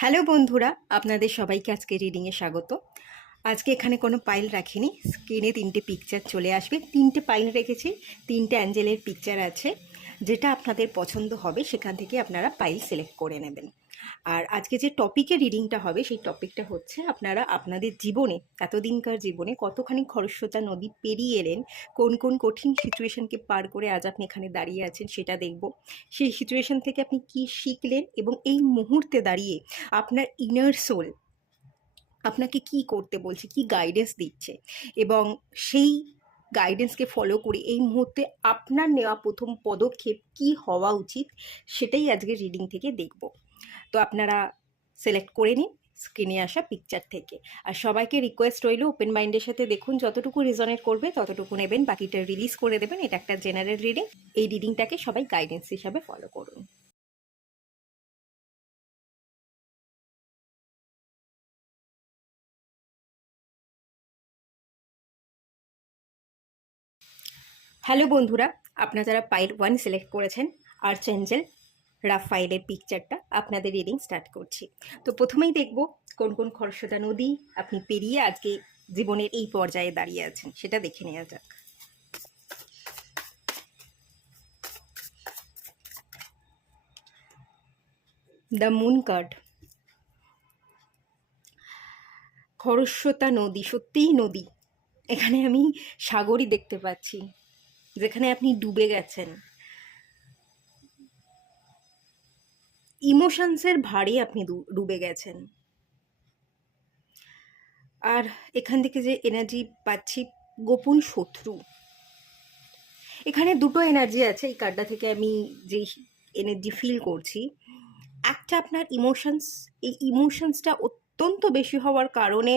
Hello বন্ধুরা, আপনাদের সবাইকে আজকে রিডিংয়ে স্বাগত। আজকে এখানে কোনো পাইল রাখিনি, স্ক্রিনে তিনটে পিকচার চলে আসবে। তিনটে পাইল রেখেছি, তিনটে অ্যাঞ্জেলের পিকচার আছে। যেটা আপনাদের পছন্দ হবে সেখান থেকে আপনারা পাইল সিলেক্ট করে নেবেন। আর আজকে যে টপিকে রিডিংটা হবে সেই টপিকটা হচ্ছে আপনারা আপনাদের জীবনে, এতদিনকার জীবনে কতখানি খরস্রোতা নদী পেরিয়ে এলেন, কোন কোন কঠিন সিচুয়েশনকে পার করে আজ আপনি এখানে দাঁড়িয়ে আছেন সেটা দেখব। সেই সিচুয়েশন থেকে আপনি কি শিখলেন এবং এই মুহূর্তে দাঁড়িয়ে আপনার ইনার সোল আপনাকে কি করতে বলছে, কি গাইডেন্স দিচ্ছে, এবং সেই গাইডেন্সকে ফলো করে এই মুহূর্তে আপনার নেওয়া প্রথম পদক্ষেপ কি হওয়া উচিত সেটাই আজকে রিডিং থেকে দেখব। তো আপনারা সিলেক্ট করে নিন স্ক্রিনে আসা পিকচার থেকে। আর সবাইকে রিকোয়েস্ট রইল ওপেন মাইন্ডের সাথে দেখুন, যতটুকু রিজনেট করবে ততটুকু নেবেন, বাকিটা রিলিজ করে দেবেন। এটা একটা জেনারেল রিডিং, এই রিডিংটাকে সবাই গাইডেন্স হিসাবে ফলো করুন। হ্যালো বন্ধুরা, আপনারা যারা পাইল 1 সিলেক্ট করেছেন আর্চএঞ্জেল রাফায়েলের পিকচারটা, আপনাদের রিডিং স্টার্ট করছি। তো প্রথমেই দেখব কোন কোন খরস্রোতা নদী আপনি পেরিয়ে আজকে জীবনের এই পর্যায়ে দাঁড়িয়ে আছেন সেটা দেখে নেওয়া যাক। The moon card. খরস্রোতা নদী, সত্যিই নদী। এখানে আমি সাগরই দেখতে পাচ্ছি, যেখানে আপনি ডুবে গেছেন। ইমোশনসের ভারে আপনি ডুবে গেছেন। আর এখান থেকে যে এনার্জি পাচ্ছি, গোপন শত্রু। এখানে দুটো এনার্জি আছে এই কার্ডটা থেকে আমি যে এনার্জি ফিল করছি। একটা আপনার ইমোশনস, এই ইমোশনসটা অত্যন্ত বেশি হওয়ার কারণে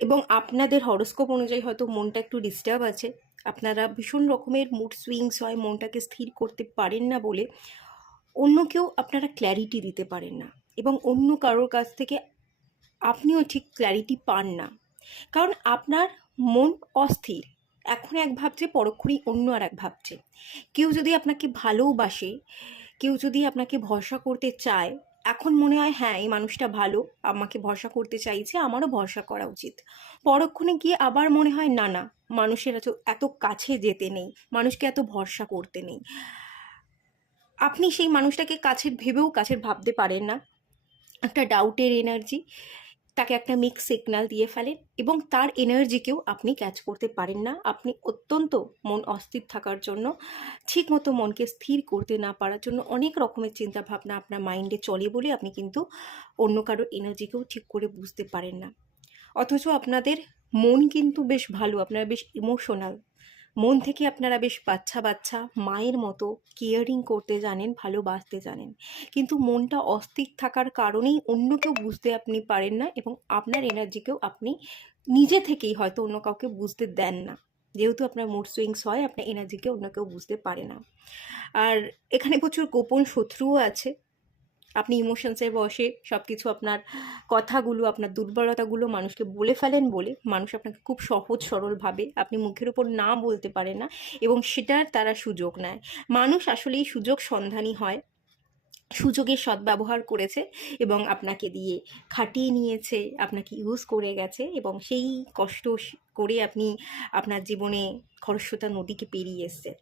এবং আপনাদের হরোস্কোপ অনুযায়ী হয়তো মনটা একটু ডিস্টার্ব আছে, আপনারা ভীষণ রকমের মুড সুইংস হয়, মনটাকে স্থির করতে পারেন না বলে অন্য কেউ আপনারা ক্ল্যারিটি দিতে পারেন না, এবং অন্য কারোর কাছ থেকে আপনিও ঠিক ক্ল্যারিটি পান না, কারণ আপনার মন অস্থির। এখন এক ভাবছে, পরক্ষণেই অন্য আর এক ভাবছে। কেউ যদি আপনাকে ভালোবাসে, কেউ যদি আপনাকে ভরসা করতে চায়, এখন মনে হয় হ্যাঁ এই মানুষটা ভালো, আমাকে ভরসা করতে চাইছে, আমারও ভরসা করা উচিত। পরক্ষণে গিয়ে আবার মনে হয় না না, মানুষের এত কাছে যেতে নেই, মানুষকে এত ভরসা করতে নেই। আপনি সেই মানুষটাকে কাছের ভেবেও কাছের ভাবতে পারেন না। একটা ডাউটের এনার্জি, তাকে একটা মিক্স সিগন্যাল দিয়ে ফেলেন এবং তার এনার্জিকেও আপনি ক্যাচ করতে পারেন না। আপনি অত্যন্ত মন অস্থির থাকার জন্য, ঠিক মতো মনকে স্থির করতে না পারার জন্য অনেক রকমের চিন্তাভাবনা আপনার মাইন্ডে চলে বলে আপনি কিন্তু অন্য কারোর এনার্জিকেও ঠিক করে বুঝতে পারেন না। অথচ আপনাদের মন কিন্তু বেশ ভালো, আপনারা বেশ ইমোশনাল, মন থেকে আপনারা বেশ বাচ্চা বাচ্চা মায়ের মতো কেয়ারিং করতে জানেন, ভালোবাসতে জানেন, কিন্তু মনটা অস্থির থাকার কারণেই অন্য কেউ বুঝতে আপনি পারেন না, এবং আপনার এনার্জিকেও আপনি নিজে থেকেই হয়তো অন্য কাউকে বুঝতে দেন না। যেহেতু আপনার মুড সুইংস হয়, আপনার এনার্জিকে অন্য কেউ বুঝতে পারে না। আর এখানে প্রচুর গোপন শত্রুও আছে। আপনি ইমোশনসের বশে সব কিছু, আপনার কথাগুলো, আপনার দুর্বলতাগুলো মানুষকে বলে ফেলেন বলে মানুষ আপনাকে খুব সহজ সরল ভাবে, আপনি মুখের উপর না বলতে পারেন না, এবং সেটার তারা সুযোগ নেয়। মানুষ আসলেই সুযোগ সন্ধানী হয়, সুযোগের সদ্ব্যবহার করেছে এবং আপনাকে দিয়ে খাটিয়ে নিয়েছে, আপনাকে ইউজ করে গেছে, এবং সেই কষ্ট করে আপনি আপনার জীবনে খরস্রোতা নদীকে পেরিয়ে এসছেন।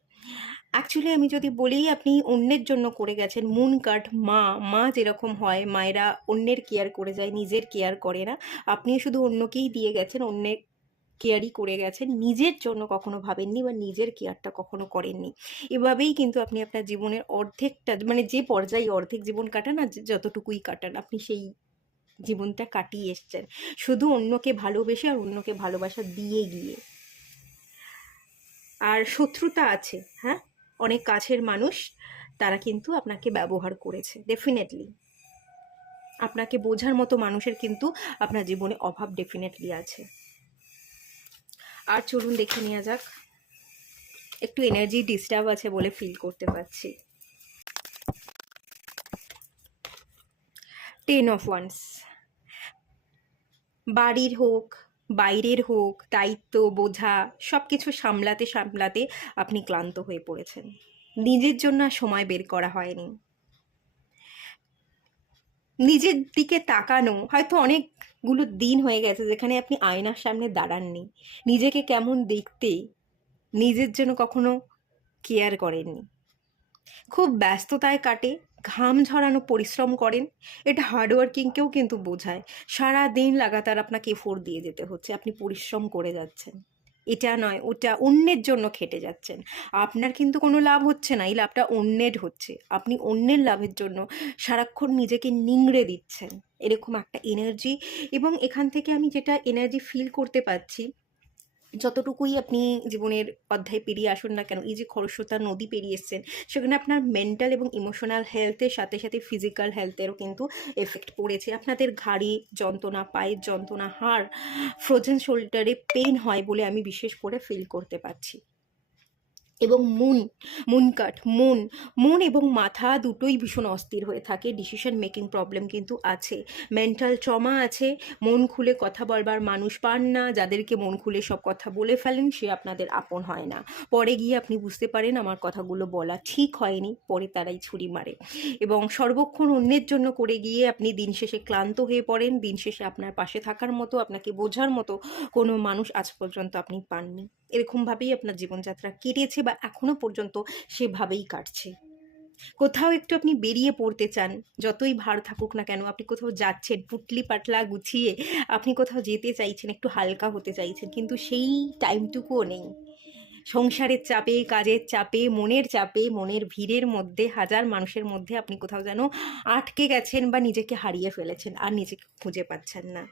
অ্যাকচুয়ালি আমি যদি বলি, আপনি অন্যের জন্য করে গেছেন। মুন কার্ড মা, মা যেরকম হয়, মায়েরা অন্যের কেয়ার করে যায়, নিজের কেয়ার করে না। আপনিও শুধু অন্যকেই দিয়ে গেছেন, অন্যের কেয়ারই করে গেছেন, নিজের জন্য কখনো ভাবেননি বা নিজের কেয়ারটা কখনো করেননি। এভাবেই কিন্তু আপনি আপনার জীবনের অর্ধেকটা, মানে যে পর্যায়ে অর্ধেক জীবন কাটান আর যতটুকুই কাটান, আপনি সেই জীবনটা কাটিয়ে এসছেন শুধু অন্যকে ভালোবেসে আর অন্যকে ভালোবাসা দিয়ে গিয়ে। আর শত্রুতা আছে, হ্যাঁ, অনেক কাছের মানুষ, তারা কিন্তু আপনাকে ব্যবহার করেছে ডেফিনেটলি। আপনাকে বোঝার মতো মানুষের কিন্তু আপনার জীবনে অভাব ডেফিনেটলি আছে। আর চলুন দেখে নেওয়া যাক। একটু এনার্জি ডিস্টার্ব আছে বলে ফিল করতে পারছি। 10 অফ ওয়ান্স। বাড়ির হোক, বাইরের হোক, দায়িত্ব বোঝা সব কিছু সামলাতে সামলাতে আপনি ক্লান্ত হয়ে পড়েছেন, নিজের জন্য আর সময় বের করা হয়নি। নিজের দিকে তাকানো, হয়তো অনেকগুলো দিন হয়ে গেছে যেখানে আপনি আয়নার সামনে দাঁড়াননি, নিজেকে কেমন দেখতে নিজের জন্য কখনো কেয়ার করেননি, খুব ব্যস্ততায় কাটে, ঘাম ঝরানো পরিশ্রম করেন। এটা হার্ডওয়ার্কিংকেও কিন্তু বোঝায়। সারা দিন লাগাতার আপনাকে এফোর্ট দিয়ে যেতে হচ্ছে, আপনি পরিশ্রম করে যাচ্ছেন, এটা নয় ওটা, অন্যের জন্য খেটে যাচ্ছেন। আপনার কিন্তু কোনো লাভ হচ্ছে না, এই লাভটা অন্যের হচ্ছে। আপনি অন্যের লাভের জন্য সারাক্ষণ নিজেকে নিংড়ে দিচ্ছেন, এরকম একটা এনার্জি। এবং এখান থেকে আমি যেটা এনার্জি ফিল করতে পারছি, যতটুকুই আপনি জীবনের অধ্যায় পেরিয়ে আসুন না কেন, এই যে খরস্রোতা নদী পেরিয়ে এসছেন, সেখানে আপনার মেন্টাল এবং ইমোশনাল হেলথের সাথে সাথে ফিজিক্যাল হেলথেরও কিন্তু এফেক্ট পড়েছে। আপনাদের ঘাড়ে যন্ত্রণা, পায়ের যন্ত্রণা, হাড়, ফ্রোজেন শোল্ডারে পেন হয় বলে আমি বিশেষ করে ফিল করতে পারছি। এবং মন এবং মাথা দুটোই ভীষণ অস্থির হয়ে থাকে, ডিসিশন মেকিং প্রবলেম কিন্তু আছে, মেন্টাল ট্রমা আছে, মন খুলে কথা বলবার মানুষ পান না, যাদেরকে মন খুলে সব কথা বলে ফেলেন সে আপনাদের আপন হয় না। পরে গিয়ে আপনি বুঝতে পারেন আমার কথাগুলো বলা ঠিক হয়নি, পরে তারাই ছুরি মারে। এবং সর্বক্ষণ অন্যের জন্য করে গিয়ে আপনি দিন শেষে ক্লান্ত হয়ে পড়েন, দিন শেষে আপনার পাশে থাকার মতো, আপনাকে বোঝার মতো কোনো মানুষ আজ পর্যন্ত আপনি পাননি। এরকমভাবেই আপনার জীবনযাত্রা কেটেছে বা এখনো পর্যন্ত সেভাবেই কাটছে। কোথাও একটু আপনি বেরিয়ে পড়তে চান, যতই ভার থাকুক না কেন, আপনি কোথাও যাচ্ছেন পুটলি পাটলা গুছিয়ে, আপনি কোথাও যেতে চাইছেন, একটু হালকা হতে চাইছেন, কিন্তু সেই টাইমটুকুও নেই। সংসারের চাপে, কাজের চাপে, মনের চাপে, মনের ভিড়ের মধ্যে, হাজার মানুষের মধ্যে আপনি কোথাও যেন আটকে গেছেন বা নিজেকে হারিয়ে ফেলেছেন, আর নিজেকে খুঁজে পাচ্ছেন না।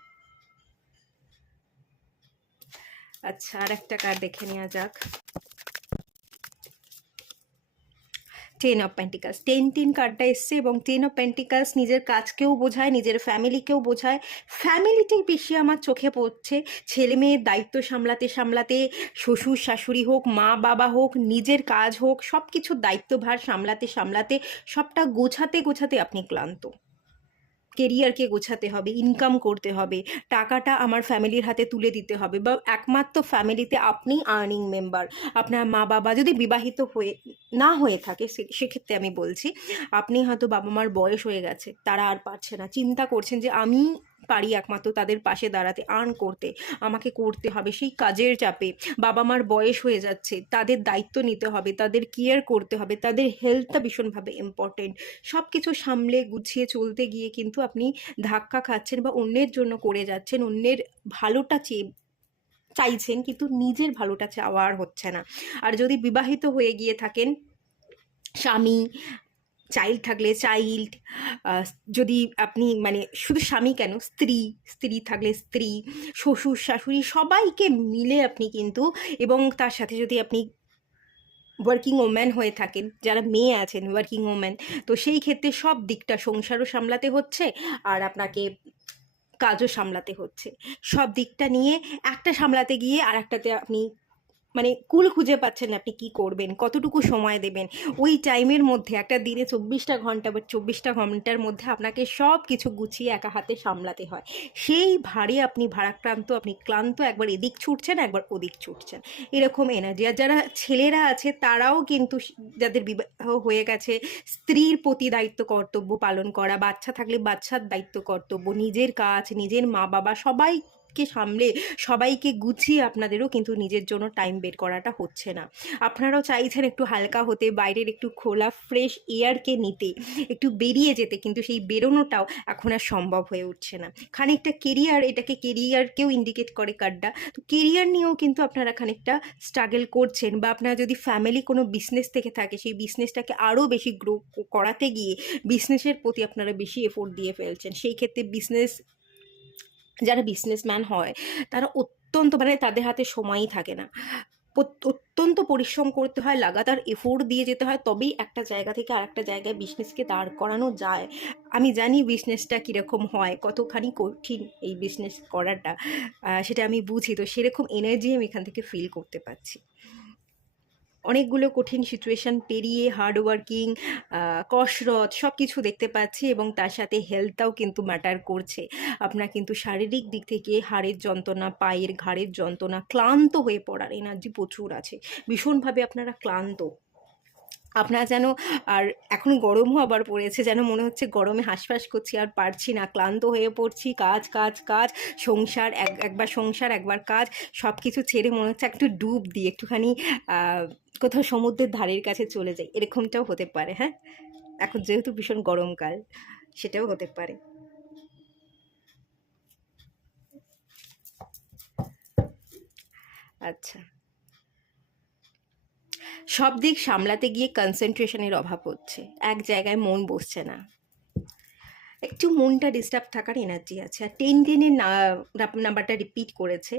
আচ্ছা, আর একটা কার্ড দেখে নেওয়া যাক। 10 অফ পেন্টিকালস, 10 কার্ডটা এসছে, এবং 10 অফ পেন্টিকালস নিজের কাজকেও বোঝায়, নিজের ফ্যামিলিকেও বোঝায়। ফ্যামিলিটাই বেশি আমার চোখে পড়ছে। ছেলে মেয়ের দায়িত্ব সামলাতে সামলাতে, শ্বশুর শাশুড়ি হোক, মা বাবা হোক, নিজের কাজ হোক, সব কিছুর দায়িত্বভার সামলাতে সামলাতে, সবটা গোছাতে গোছাতে আপনি ক্লান্ত। কেরিয়ারকে গোছাতে হবে, ইনকাম করতে হবে, টাকাটা আমার ফ্যামিলির হাতে তুলে দিতে হবে, বা একমাত্র ফ্যামিলিতে আপনি আর্নিং মেম্বার। আপনার মা বাবা যদি বিবাহিত হয়ে না হয়ে থাকে, সেক্ষেত্রে আমি বলছি, আপনি হয়তো বাবা মার বয়স হয়ে গেছে, তারা আর পারছে না, চিন্তা করছেন যে আমি পারি একমাত্র তাদের পাশে দাঁড়াতে, আর্ন করতে, আমাকে করতে হবে, সেই কাজের চাপে বাবা মার বয়স হয়ে যাচ্ছে, তাদের দায়িত্ব নিতে হবে, তাদের কেয়ার করতে হবে, তাদের হেলথটা ভীষণভাবে ইম্পর্টেন্ট। সব কিছু সামলে গুছিয়ে চলতে গিয়ে কিন্তু আপনি ধাক্কা খাচ্ছেন বা অন্যের জন্য করে যাচ্ছেন, অন্যের ভালোটা চাইছেন, কিন্তু নিজের ভালোটা চাওয়া আর হচ্ছে না। আর যদি বিবাহিত হয়ে গিয়ে থাকেন, স্বামী, চাইল্ড থাকলে চাইল্ড, যদি আপনি মানে শুধু স্বামী কেন, স্ত্রী থাকলে স্ত্রী, শ্বশুর শাশুড়ি, সবাইকে মিলে আপনি কিন্তু, এবং তার সাথে যদি আপনি ওয়ার্কিং ওম্যান হয়ে থাকেন, যারা মেয়ে আছেন ওয়ার্কিং ওম্যান, তো সেই ক্ষেত্রে সব দিকটা, সংসারও সামলাতে হচ্ছে আর আপনাকে কাজও সামলাতে হচ্ছে। সব দিকটা নিয়ে একটা সামলাতে গিয়ে আর একটাতে আপনি মানে কুল খুঁজে পাচ্ছেন না আপনি কী করবেন, কতটুকু সময় দেবেন। ওই টাইমের মধ্যে, একটা দিনে 24টা ঘন্টা বা 24টা ঘন্টার মধ্যে আপনাকে সব কিছু গুছিয়ে একা হাতে সামলাতে হয়। সেই ভারে আপনি ভারাক্রান্ত, আপনি ক্লান্ত, একবার এদিক ছুটছেন, একবার ওদিক ছুটছেন, এরকম এনার্জি। আর যারা ছেলেরা আছে তারাও কিন্তু, যাদের বিবাহ হয়ে গেছে, স্ত্রীর প্রতি দায়িত্ব কর্তব্য পালন করা, বাচ্চা থাকলে বাচ্চার দায়িত্ব কর্তব্য, নিজের কাজ, নিজের মা বাবা সবাইকে সামলে, সবাইকে গুছিয়ে আপনাদেরও কিন্তু নিজের জন্য টাইম বের করাটা হচ্ছে না। আপনারাও চাইছেন একটু হালকা হতে, বাইরের একটু খোলা ফ্রেশ এয়ারকে নিতে, একটু বেরিয়ে যেতে, কিন্তু সেই বেরোনোটাও এখন আর সম্ভব হয়ে উঠছে না। খানিকটা কেরিয়ার, এটাকে কেরিয়ারকেও ইন্ডিকেট করে কার্ডটা, তো কেরিয়ার নিয়েও কিন্তু আপনারা খানিকটা স্ট্রাগল করছেন, বা আপনার যদি ফ্যামিলি কোনো বিজনেস থেকে থাকে, সেই বিজনেসটাকে আরও বেশি গ্রো করাতে গিয়ে বিজনেসের প্রতি আপনারা বেশি এফোর্ট দিয়ে ফেলছেন। সেই ক্ষেত্রে যারা বিজনেসম্যান হয়, তারা অত্যন্ত, মানে তাদের হাতে সময়ই থাকে না, অত্যন্ত পরিশ্রম করতে হয়, লাগাতার এফোর্ট দিয়ে যেতে হয়, তবেই একটা জায়গা থেকে আর একটা জায়গায় বিজনেসকে দাঁড় করানো যায়। আমি জানি বিজনেসটা কীরকম হয়, কতখানি কঠিন এই বিজনেস করাটা, সেটা আমি বুঝি। তো সেরকম এনার্জি আমি এখান থেকে ফিল করতে পারছি। অনেকগুলো কঠিন সিচুয়েশান পেরিয়ে হার্ডওয়ার্কিং, কসরত সব কিছু দেখতে পাচ্ছি, এবং তার সাথে হেলথটাও কিন্তু ম্যাটার করছে। আপনার কিন্তু শারীরিক দিক থেকে হাড়ের যন্ত্রণা, পায়ের ঘাড়ের যন্ত্রণা, ক্লান্ত হয়ে পড়ার এনার্জি প্রচুর আছে, ভীষণভাবে আপনারা ক্লান্ত। আপনার যেন, আর এখন গরমও আবার পড়েছে, যেন মনে হচ্ছে গরমে হাঁসফাঁস করছি, আর পারছি না, ক্লান্ত হয়ে পড়ছি, কাজ কাজ কাজ, সংসার একবার সংসার একবার কাজ, সব কিছু ছেড়ে মনে হচ্ছে একটু ডুব দিই, একটুখানি কোথাও সমুদ্রের ধারের কাছে চলে যাই, এরকমটাও হতে পারে। হ্যাঁ, এখন যেহেতু ভীষণ গরমকাল, সেটাও হতে পারে। আচ্ছা, সব দিক সামলাতে গিয়ে কনসেন্ট্রেশনের অভাব হচ্ছে, এক জায়গায় মন বসছে না, একটু মনটা ডিস্টার্ব থাকার এনার্জি আছে। আর 10-10-এর নাম্বারটা রিপিট করেছে।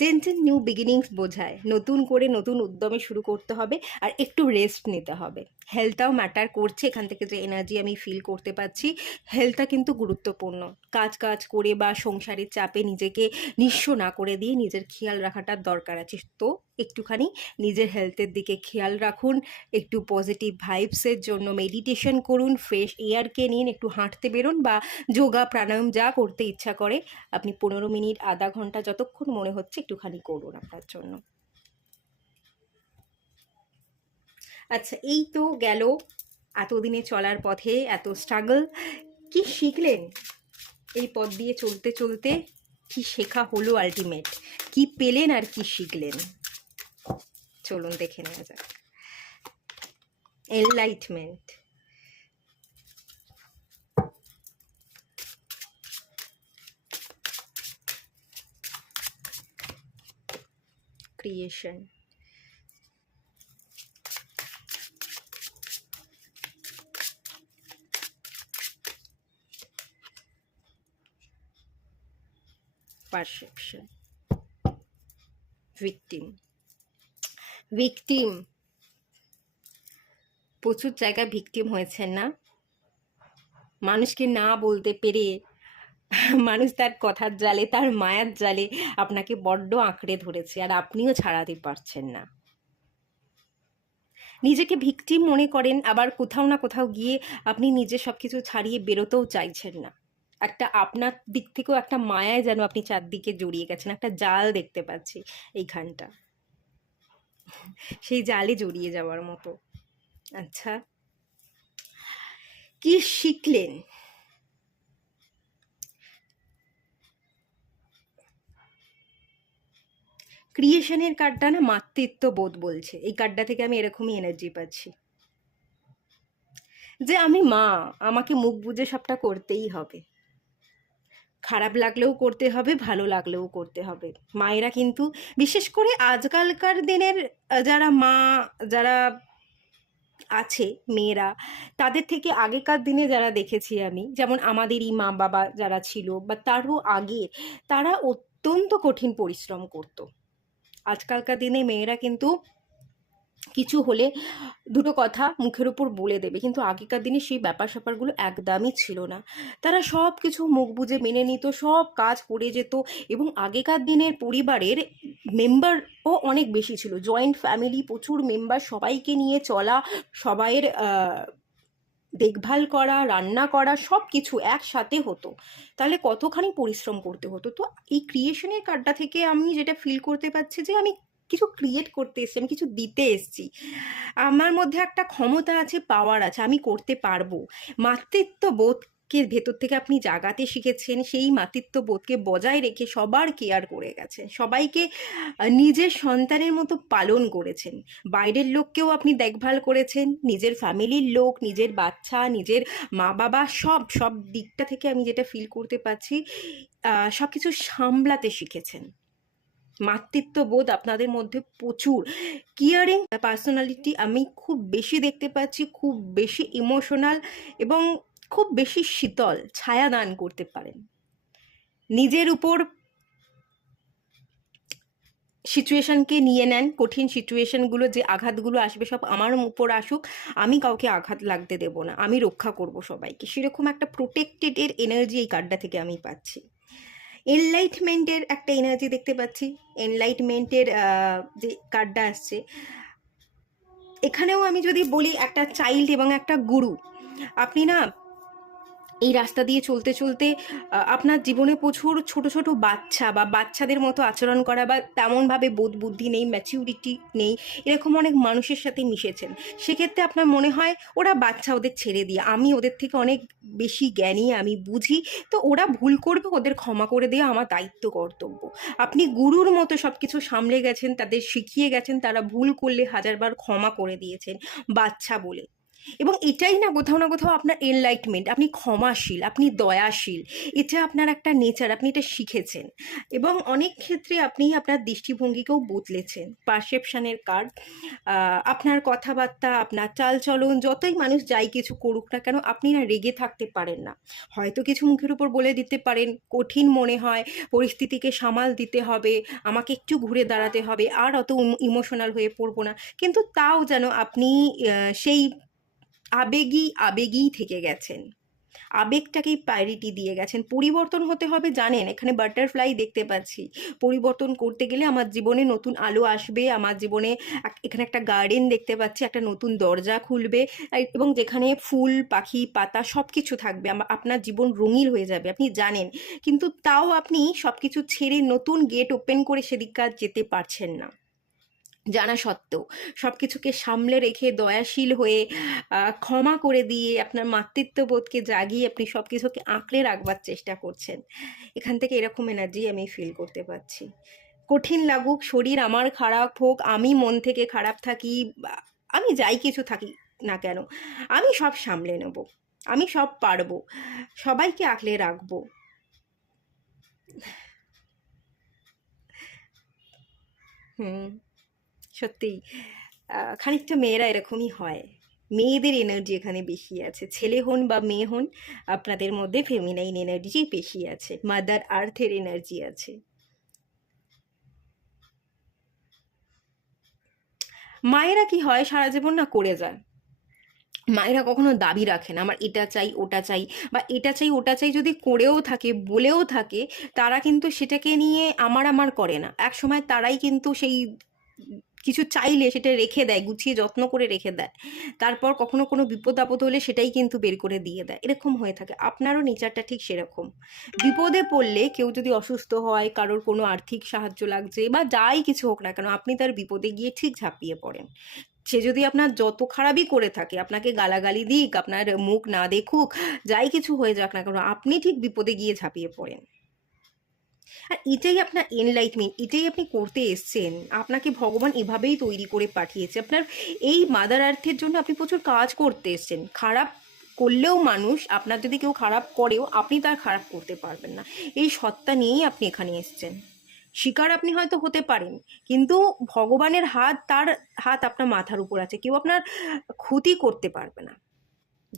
10-10 নিউ বিগিনিংস বোঝায়, নতুন করে নতুন উদ্যমে শুরু করতে হবে, আর একটু রেস্ট নিতে হবে। হেলথটাও ম্যাটার করছে, এখান থেকে যে এনার্জি আমি ফিল করতে পারছি, হেলথটা কিন্তু গুরুত্বপূর্ণ। কাজ কাজ করে বা সংসারের চাপে নিজেকে নিঃস্ব না করে দিয়ে নিজের খেয়াল রাখাটার দরকার আছে। তো একটুখানি নিজের হেলথের দিকে খেয়াল রাখুন, একটু পজিটিভ ভাইবসের জন্য মেডিটেশন করুন, ফ্রেশ এয়ারকে নিন, একটু হাঁটতে বেরোন বা যোগা প্রাণায়াম যা করতে ইচ্ছা করে আপনি 15 মিনিট, আধা ঘন্টা, যতক্ষণ মনে হচ্ছে একটুখানি করুন আপনার জন্য। আচ্ছা, এই তো গেল এতদিনে চলার পথে এত স্ট্রাগল। কি শিখলেন এই পথ দিয়ে চলতে চলতে? কি শেখা হলো আলটিমেট? কি পেলেন আর কি শিখলেন? চলুন দেখে নেওয়া যাক। Enlightenment, creation, perception, victim. Victim, প্রচুর জায়গায় ভিকটিম হয়েছেন না? মানুষকে না বলতে পেরে মানুষ তার কথার জালে, তার মায়ার জালে আপনাকে বড্ড আঁকড়ে ধরেছে, আর আপনিও ছাড়াতে পারছেন না। নিজেকে ভিকটিম মনে করেন, আবার কোথাও না কোথাও গিয়ে আপনি নিজে সব কিছু ছাড়িয়ে বেরোতেও চাইছেন না। একটা আপনার দিক থেকেও একটা মায়ায় যেন আপনি চারদিকে জড়িয়ে গেছেন, একটা জাল দেখতে পাচ্ছি এইখানটা, সেই জালে জড়িয়ে যাওয়ার মতো। আচ্ছা, কি শিখলেন? ক্রিয়েশনের কার্ডটা না মাতৃত্ব বোধ বলছে, এই কার্ডটা থেকে আমি এরকমই এনার্জি পাচ্ছি, যে আমি মা, আমাকে মুখ বুজে সবটা করতেই হবে, খারাপ লাগলেও করতে হবে, ভালো লাগলেও করতে হবে। মায়েরা কিন্তু, বিশেষ করে আজকালকার দিনের যারা মা, যারা আছে মেয়েরা, তাদের থেকে আগেকার দিনে যারা দেখেছি আমি, যেমন আমাদেরই মা বাবা যারা ছিল বা তারও আগে, তারা অত্যন্ত কঠিন পরিশ্রম করতো। আজকালকার দিনে মেয়েরা কিন্তু কিছু হলে দুটো কথা মুখের উপর বলে দেবে, কিন্তু আগেকার দিনে সেই ব্যাপার স্যাপারগুলো একদমই ছিল না। তারা সব কিছু মুখ বুজে মেনে নিত, সব কাজ করে যেত। এবং আগেকার দিনের পরিবারের মেম্বারও অনেক বেশি ছিল, জয়েন্ট ফ্যামিলি, প্রচুর মেম্বার, সবাইকে নিয়ে চলা, সবাইয়ের দেখভাল করা, রান্না করা, সব কিছু একসাথে হতো। তাহলে কতখানি পরিশ্রম করতে হতো। তো এই ক্রিয়েশনের কার্ডটা থেকে আমি যেটা ফিল করতে পারছি, যে আমি কিছু ক্রিয়েট করতে এসেছি, আমি কিছু দিতে এসেছি, আমার মধ্যে একটা ক্ষমতা আছে, পাওয়ার আছে, আমি করতে পারবো। মাতৃত্ব বোধকে ভেতর থেকে আপনি জাগাতে শিখেছেন, সেই মাতৃত্ব বোধকে বজায় রেখে সবার কেয়ার করে গেছেন, সবাইকে নিজের সন্তানের মতো পালন করেছেন। বাইরের লোককেও আপনি দেখভাল করেছেন, নিজের ফ্যামিলির লোক, নিজের বাচ্চা, নিজের মা বাবা, সব সব দিকটা থেকে আমি যেটা ফিল করতে পারছি, সব কিছু সামলাতে শিখেছেন। মাতৃত্ববোধ আপনাদের মধ্যে প্রচুর। কেয়ারিং পার্সোনালিটি আমি খুব বেশি দেখতে পাচ্ছি, খুব বেশি ইমোশনাল, এবং খুব বেশি শীতল ছায়া দান করতে পারেন। নিজের উপর সিচুয়েশনকে নিয়ে নেন, কঠিন সিচুয়েশনগুলো, যে আঘাতগুলো আসবে সব আমার উপর আসুক, আমি কাউকে আঘাত লাগতে দেব না, আমি রক্ষা করব সবাইকে, সেরকম একটা প্রোটেক্টেডের এনার্জি এই কার্ডটা থেকে আমি পাচ্ছি। এনলাইটমেন্টের একটা এনার্জি দেখতে পাচ্ছি। এনলাইটমেন্টের যে কার্ডটা আসছে, এখানেও আমি যদি বলি, একটা চাইল্ড এবং একটা গুরু, আপনি না এই রাস্তা দিয়ে চলতে চলতে আপনার জীবনে প্রচুর ছোট ছোট বাচ্চা বা বাচ্চাদের মতো আচরণ করা বা তেমনভাবে বোধ বুদ্ধি নেই, ম্যাচিউরিটি নেই, এরকম অনেক মানুষের সাথে মিশেছেন। সেক্ষেত্রে আপনার মনে হয় ওরা বাচ্চা, ওদের ছেড়ে দিয়ে, আমি ওদের থেকে অনেক বেশি জ্ঞানী, আমি বুঝি, তো ওরা ভুল করবে, ওদের ক্ষমা করে দেওয়া আমার দায়িত্ব কর্তব্য। আপনি গুরুর মতো সব কিছু সামলে গেছেন, তাদের শিখিয়ে গেছেন, তারা ভুল করলে হাজারবার ক্ষমা করে দিয়েছেন বাচ্চা বলে। এবং এটাই না কোথাও না কোথাও আপনার এনলাইটমেন্ট, আপনি ক্ষমাশীল, আপনি দয়াশীল, এটা আপনার একটা নেচার, আপনি এটা শিখেছেন। এবং অনেক ক্ষেত্রে আপনি আপনার দৃষ্টিভঙ্গিকেও বদলেছেন, পারসেপশনের কার্ড। আপনার কথাবার্তা, আপনার চালচলন, যতই মানুষ যাই কিছু করুক না কেন, আপনি না রেগে থাকতে পারেন না। হয়তো কিছু মুখের উপর বলে দিতে পারেন, কঠিন মনে হয়, পরিস্থিতিকে সামাল দিতে হবে, আমাকে একটু ঘুরে দাঁড়াতে হবে, আর অত ইমোশনাল হয়ে পড়বো না, কিন্তু তাও যেন আপনি সেই আবেগেই থেকে গেছেন, আবেগটাকেই প্রায়োরিটি দিয়ে গেছেন। পরিবর্তন হতে হবে জানেন, এখানে বাটারফ্লাই দেখতে পাচ্ছি। পরিবর্তন করতে গেলে আমার জীবনে নতুন আলো আসবে, আমার জীবনে এখানে একটা গার্ডেন দেখতে পাচ্ছি, একটা নতুন দরজা খুলবে, এবং যেখানে ফুল পাখি পাতা সব কিছু থাকবে, আপনার জীবন রঙিন হয়ে যাবে, আপনি জানেন। কিন্তু তাও আপনি সব কিছু ছেড়ে নতুন গেট ওপেন করে সেদিক কাজ যেতে পারছেন না, জানা সত্ত্বেও সব কিছুকে সামলে রেখে দয়াশীল হয়ে ক্ষমা করে দিয়ে আপনার মাতৃত্ববোধকে জাগিয়ে আপনি সব কিছুকে আঁকড়ে রাখবার চেষ্টা করছেন। এখান থেকে এরকম এনার্জি আমি ফিল করতে পারছি। কঠিন লাগুক, শরীর আমার খারাপ হোক, আমি মন থেকে খারাপ থাকি, আমি যাই কিছু থাকি না কেন, আমি সব সামলে নেব, আমি সব পারবো, সবাইকে আঁকড়ে রাখবো। হুম, সত্যিই খানিকটা মেয়েরা এরকমই হয়, মেয়েদের এনার্জি এখানে বেশি আছে, ছেলে হন বা মেয়ে হন, আপনাদের মধ্যে ফেমিনাইন এনার্জি বেশি আছে, মাদার আর্থের এনার্জি আছে। মায়েরা কি হয়, সারা জীবন না করে যায়, মায়েরা কখনো দাবি রাখে না আমার এটা চাই ওটা চাই, বা এটা চাই ওটা চাই, যদি করেও থাকে বলেও থাকে, তারা কিন্তু সেটাকে নিয়ে আমার আমার করে না, এক সময় তারাই কিন্তু সেই কিছু চাইলে সেটা রেখে দেয়, গুছিয়ে যত্ন করে রেখে দেয়, তারপর কখনো কোনো বিপদ আপদ হলে সেটাই কিন্তু বের করে দিয়ে দেয়, এরকম হয়ে থাকে। আপনারও নেচারটা ঠিক সেরকম, বিপদে পড়লে কেউ যদি অসুস্থ হয়, কারোর কোনো আর্থিক সাহায্য লাগছে বা যাই কিছু হোক না কেন, আপনি তার বিপদে গিয়ে ঠিক ঝাঁপিয়ে পড়েন। সে যদি আপনার যত খারাপই করে থাকে, আপনাকে গালাগালি দিক, আপনার মুখ না দেখুক, যাই কিছু হয়ে যাক না কেন, আপনি ঠিক বিপদে গিয়ে ঝাঁপিয়ে পড়েন। আর এটাই আপনার এনলাইটমেন্ট, এটাই আপনি করতে এসছেন, আপনাকে ভগবান এভাবেই তৈরি করে পাঠিয়েছে, আপনার এই মাদার আর্থের জন্য আপনি প্রচুর কাজ করতে এসছেন। খারাপ করলেও মানুষ, আপনার যদি কেউ খারাপ করেও আপনি তার খারাপ করতে পারবেন না, এই সত্তা নিয়েই আপনি এখানে এসছেন। শিকার আপনি হয়তো হতে পারেন, কিন্তু ভগবানের হাত, তার হাত আপনার মাথার উপর আছে, কেউ আপনার ক্ষতি করতে পারবে না।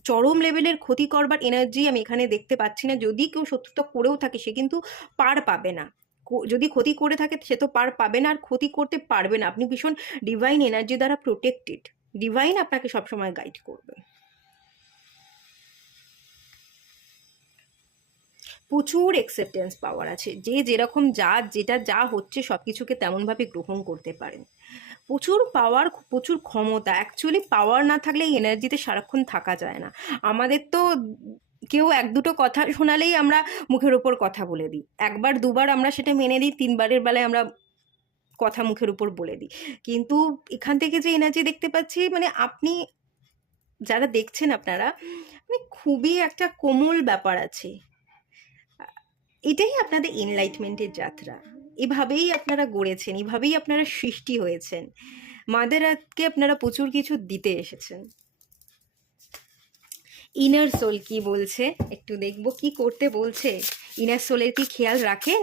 চরম লেভেলের ক্ষতি করবার এনার্জি আমি এখানে দেখতে পাচ্ছি না, যদি কেউ শত্রুতা করেও থাকে সে কিন্তু পার পাবে না, যদি ক্ষতি করে থাকে সে তো পার পাবে না, আর ক্ষতি করতে পারবে না, আপনি ভীষণ ডিভাইন এনার্জি দ্বারা প্রোটেক্টেড, ডিভাইন আপনাকে সবসময় গাইড করবে। প্রচুর অ্যাকসেপ্টেন্স পাওয়ার আছে, যে যেরকম যেটা যা হচ্ছে সব কিছুকে তেমনভাবে গ্রহণ করতে পারেন। প্রচুর পাওয়ার, প্রচুর ক্ষমতা, অ্যাকচুয়ালি পাওয়ার না থাকলে এই এনার্জিতে সারাক্ষণ থাকা যায় না। আমাদের তো কেউ এক দুটো কথা শোনালেই আমরা মুখের ওপর কথা বলে দিই, একবার দুবার আমরা সেটা মেনে দিই, তিনবারের বেলায় আমরা কথা মুখের উপর বলে দিই। কিন্তু এখান থেকে যে এনার্জি দেখতে পাচ্ছি, মানে আপনি যারা দেখছেন আপনারা, মানে খুবই একটা কোমল ব্যাপার আছে। এটাই আপনাদের এনলাইটমেন্টের যাত্রা, এভাবেই আপনারা গড়েছেন, এভাবেই আপনারা সৃষ্টি হয়েছেন, মাদের আর্থকে আপনারা প্রচুর কিছু দিতে এসেছেন। ইনার সোল কি বলছে একটু দেখবো, কি করতে বলছে। ইনার সোলের কি খেয়াল রাখেন?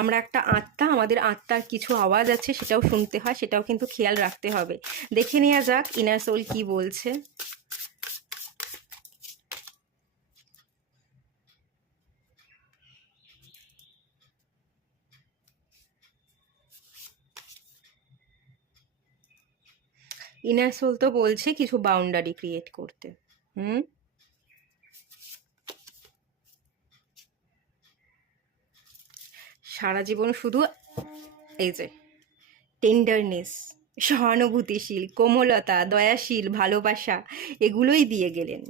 আমরা একটা আত্মা, আমাদের আত্মার কিছু আওয়াজ আছে, সেটাও শুনতে হয়, সেটাও কিন্তু খেয়াল রাখতে হবে। দেখে নেওয়া যাক ইনার সোল কি বলছে। ইনার সোল তো বলছে কিছু বাউন্ডারি ক্রিয়েট করতে। হুম, সারা জীবন শুধু এই যে টেন্ডারনেস, সহানুভূতিশীল, কোমলতা, দয়াশীল, ভালোবাসা, এগুলোই দিয়ে গেলেন।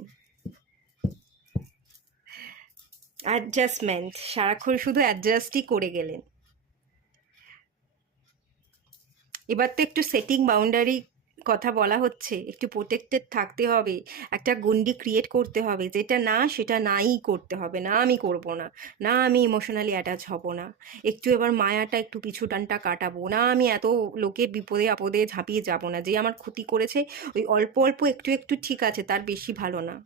অ্যাডজাস্টমেন্ট, সারাক্ষণ শুধু অ্যাডজাস্টই করে গেলেন। এবার তো একটু সেটিং বাউন্ডারি কথা বলা হচ্ছে, একটু প্রোটেক্টেড থাকতে হবে, একটা গণ্ডি ক্রিয়েট করতে হবে, যেটা না সেটা নাই করতে হবে, না আমি করব না, না আমি ইমোশনালি অ্যাটাচ হব না, একটু এবার মায়াটা একটু পিছু টানটা কাটাবো না, আমি এত লোকের বিপদে আপদে ঝাঁপিয়ে যাব না, যে আমার ক্ষতি করেছে ওই অল্প অল্প একটু একটু ঠিক আছে, তার বেশি ভালো না।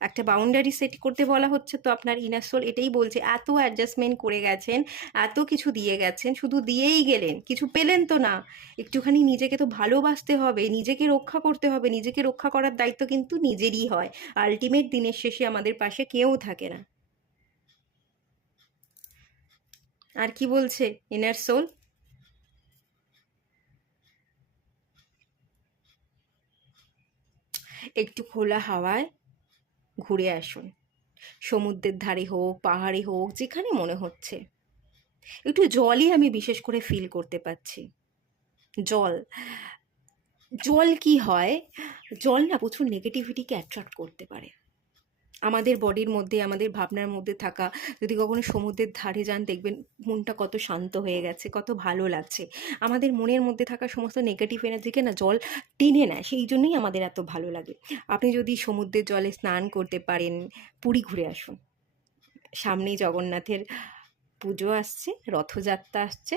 একটা বাউন্ডারি সেট করতে বলা হচ্ছে, তো আপনার ইনার সোল এটাই বলছে, এত অ্যাডজাস্টমেন্ট করে গেছেন, এত কিছু দিয়ে গেছেন, শুধু দিয়েই গেলেন, কিছু পেলেন তো না। একটুখানি নিজেকে তো ভালোবাসতে হবে, নিজেকে রক্ষা করতে হবে, নিজেকে রক্ষা করার দায়িত্ব কিন্তু নিজেরই হয়। আলটিমেট দিনের শেষে আমাদের পাশে কেউ থাকে না। আর কি বলছে ইনার সোল? একটু খোলা হাওয়ায় ঘুরে আসুন, সমুদ্রের ধারে হোক, পাহাড়ে হোক, যেখানে মনে হচ্ছে। একটু জলই আমি বিশেষ করে ফিল করতে পারছি। জল, জল কি হয়, জল না প্রচুর নেগেটিভিটিকে অ্যাট্রাক্ট করতে পারে। আমাদের বডির মধ্যে, আমাদের ভাবনার মধ্যে থাকা, যদি কখনো সমুদ্রের ধারে যান, দেখবেন মনটা কত শান্ত হয়ে গেছে, কত ভালো লাগছে। আমাদের মনের মধ্যে থাকা সমস্ত নেগেটিভ এনার্জিকে না জল টেনে নেয়, সেই জন্যই আমাদের এত ভালো লাগে। আপনি যদি সমুদ্রের জলে স্নান করতে পারেন, পুরী ঘুরে আসুন। সামনেই জগন্নাথের পুজো আসছে, রথযাত্রা আসছে,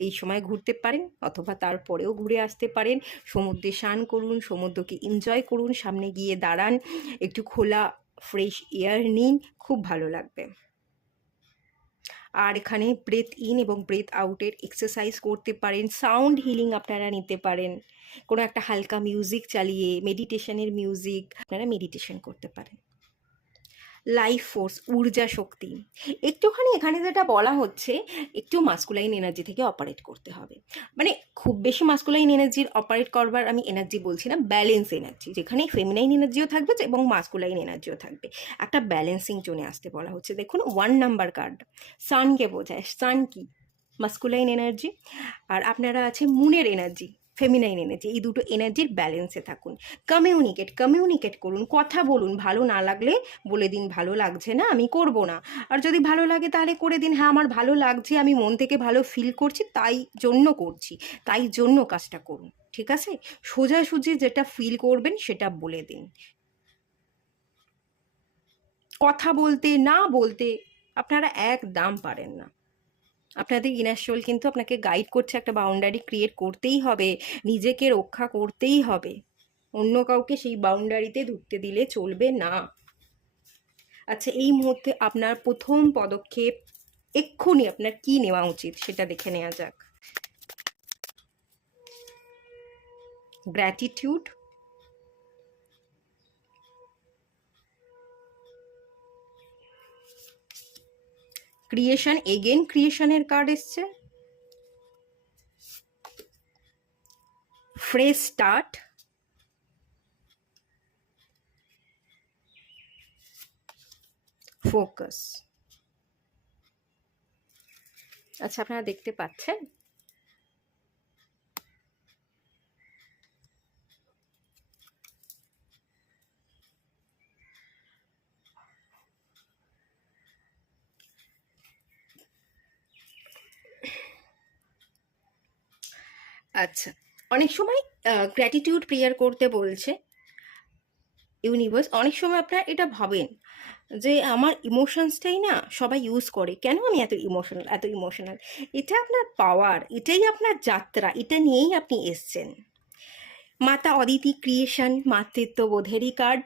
এই সময় ঘুরতে পারেন, অথবা তারপরেও ঘুরে আসতে পারেন। সমুদ্রে স্নান করুন, সমুদ্রকে এনজয় করুন, সামনে গিয়ে দাঁড়ান, একটু খোলা ফ্রেশ এয়ার নিন, খুব ভালো লাগবে। আর এখানে ব্রেথ ইন এবং ব্রেথ আউটের এক্সারসাইজ করতে পারেন, সাউন্ড হিলিং আপনারা নিতে পারেন, কোনো একটা হালকা মিউজিক চালিয়ে, মেডিটেশনের মিউজিক, আপনারা মেডিটেশন করতে পারেন। লাইফ ফোর্স, ঊর্জা শক্তি, একটুখানি এখানে যেটা বলা হচ্ছে, একটু মাস্কুলাইন এনার্জি থেকে অপারেট করতে হবে। মানে খুব বেশি মাস্কুলাইন এনার্জির অপারেট করবার আমি এনার্জি বলছি না, ব্যালেন্স এনার্জি, যেখানে ফেমিনাইন এনার্জিও থাকবে এবং মাস্কুলাইন এনার্জিও থাকবে, একটা ব্যালেন্সিং জোনে আসতে বলা হচ্ছে। দেখুন 1 নাম্বার কার্ড সানকে বোঝায়। সান কি? Masculine energy. আর আপনারা আছে মুনের এনার্জি, ফেমিনাইন এনার্জি। এই দুটো এনার্জির ব্যালেন্সে থাকুন। কমিউনিকেট করুন, কথা বলুন, ভালো না লাগলে বলে দিন ভালো লাগছে না, আমি করব না। আর যদি ভালো লাগে তাহলে করে দিন, হ্যাঁ আমার ভালো লাগছে, আমি মন থেকে ভালো ফিল করছি, তাই জন্য করছি, তাই জন্য কাজটা করুন, ঠিক আছে? সোজাসুজি যেটা ফিল করবেন সেটা বলে দিন। কথা বলতে না বলতে আপনারা একদম পারেন না। আপনাদের ইনার সোল কিন্তু আপনাকে গাইড করছে, একটা বাউন্ডারি ক্রিয়েট করতেই হবে, নিজেকে রক্ষা করতেই হবে, অন্য কাউকে সেই বাউন্ডারিতে ঢুকতে দিলে চলবে না। আচ্ছা, এই মুহূর্তে আপনার প্রথম পদক্ষেপ এক্ষুনি আপনার কি নেওয়া উচিত সেটা দেখে নেওয়া যাক। গ্র্যাটিটিউড, ক্রিয়েশন, এগেন ক্রিয়েশনের কার্ড এসছে, ফ্রেশ স্টার্ট, ফোকাস। আচ্ছা, আপনারা দেখতে পাচ্ছেন? আচ্ছা, অনেক সময় গ্র্যাটিটিউড প্রেয়ার করতে বলছে ইউনিভার্স। অনেক সময় আপনারা এটা ভাবেন যে আমার ইমোশনসটাই না সবাই ইউজ করে, কেন আমি এত ইমোশনাল, এত ইমোশনাল। এটা আপনার পাওয়ার, এটাই আপনার যাত্রা, এটা নিয়েই আপনি এসছেন। মাতা অদিতি ক্রিয়েশন, মাতৃত্ববোধেরই কার্ড।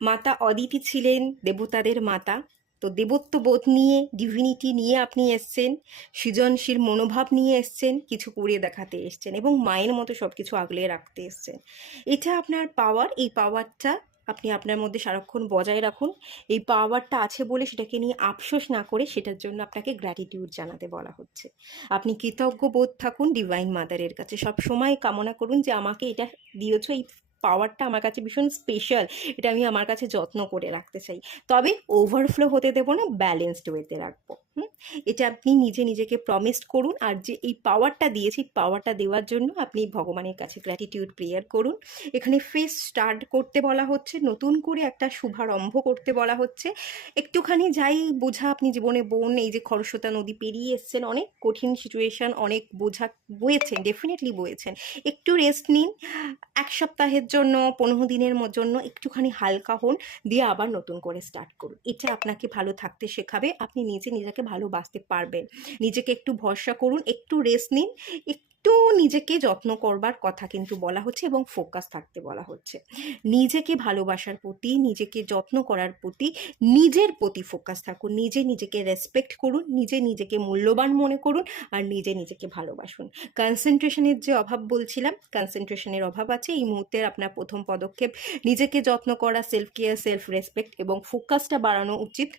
মাতা অদিতি ছিলেন দেবতাদের মাতা, তো দেবত্ববোধ নিয়ে, ডিভিনিটি নিয়ে আপনি এসছেন, সৃজনশীল মনোভাব নিয়ে এসছেন, কিছু করে দেখাতে এসছেন এবং মায়ের মতো সব কিছু আগলে রাখতে এসছেন। এটা আপনার পাওয়ার, এই পাওয়ারটা আপনি আপনার মধ্যে সারাক্ষণ বজায় রাখুন। এই পাওয়ারটা আছে বলে সেটাকে নিয়ে আফসোস না করে সেটার জন্য আপনাকে গ্র্যাটিটিউড জানাতে বলা হচ্ছে। আপনি কৃতজ্ঞ বোধ থাকুন ডিভাইন মাদারের কাছে, সব সময় কামনা করুন যে আমাকে এটা দিয়েছো, এই পাওয়ারটা আমার কাছে ভীষণ স্পেশাল, এটা আমি আমার কাছে যত্ন করে রাখতে চাই, তবে ওভারফ্লো হতে দেবো না, ব্যালেন্সড ওয়েতে রাখবো। এটা আপনি নিজে নিজেকে প্রমিস করুন। আর যে এই পাওয়ারটা দিয়েছি, পাওয়ারটা দেওয়ার জন্য আপনি ভগবানের কাছে গ্র্যাটিটিউড প্রেয়ার করুন। এখানে ফ্রেশ স্টার্ট করতে বলা হচ্ছে, নতুন করে একটা শুভারম্ভ করতে বলা হচ্ছে। একটুখানি যাই বোঝা আপনি জীবনে এই যে খরস্রোতা নদী পেরিয়ে এসছেন, অনেক কঠিন সিচুয়েশন, অনেক বোঝা বয়েছেন, ডেফিনেটলি বয়েছেন। একটু রেস্ট নিন, 1 সপ্তাহের জন্য, 15 দিনের জন্য একটুখানি হালকা হন, দিয়ে আবার নতুন করে স্টার্ট করুন। এটা আপনাকে ভালো থাকতে শেখাবে, আপনি নিজেকে ভালোবাসতে পারবেন। নিজেকে একটু ভরসা করুন, একটু রেস্ট নিন, একটু নিজেকে যত্ন করবার কথা কিন্তু বলা হচ্ছে এবং ফোকাস থাকতে বলা হচ্ছে। নিজেকে ভালোবাসার প্রতি, নিজেকে যত্ন করার প্রতি, নিজের প্রতি ফোকাস থাকুন। নিজেকে রেসপেক্ট করুন, নিজেকে মূল্যবান মনে করুন, আর নিজেকে ভালোবাসুন। কনসেন্ট্রেশনের যে অভাব বলছিলাম, কনসেন্ট্রেশনের অভাব আছে এই মুহূর্তের। আপনার প্রথম পদক্ষেপ নিজেকে যত্ন করা, সেলফ কেয়ার, সেলফ রেসপেক্ট এবং ফোকাসটা বাড়ানো উচিত।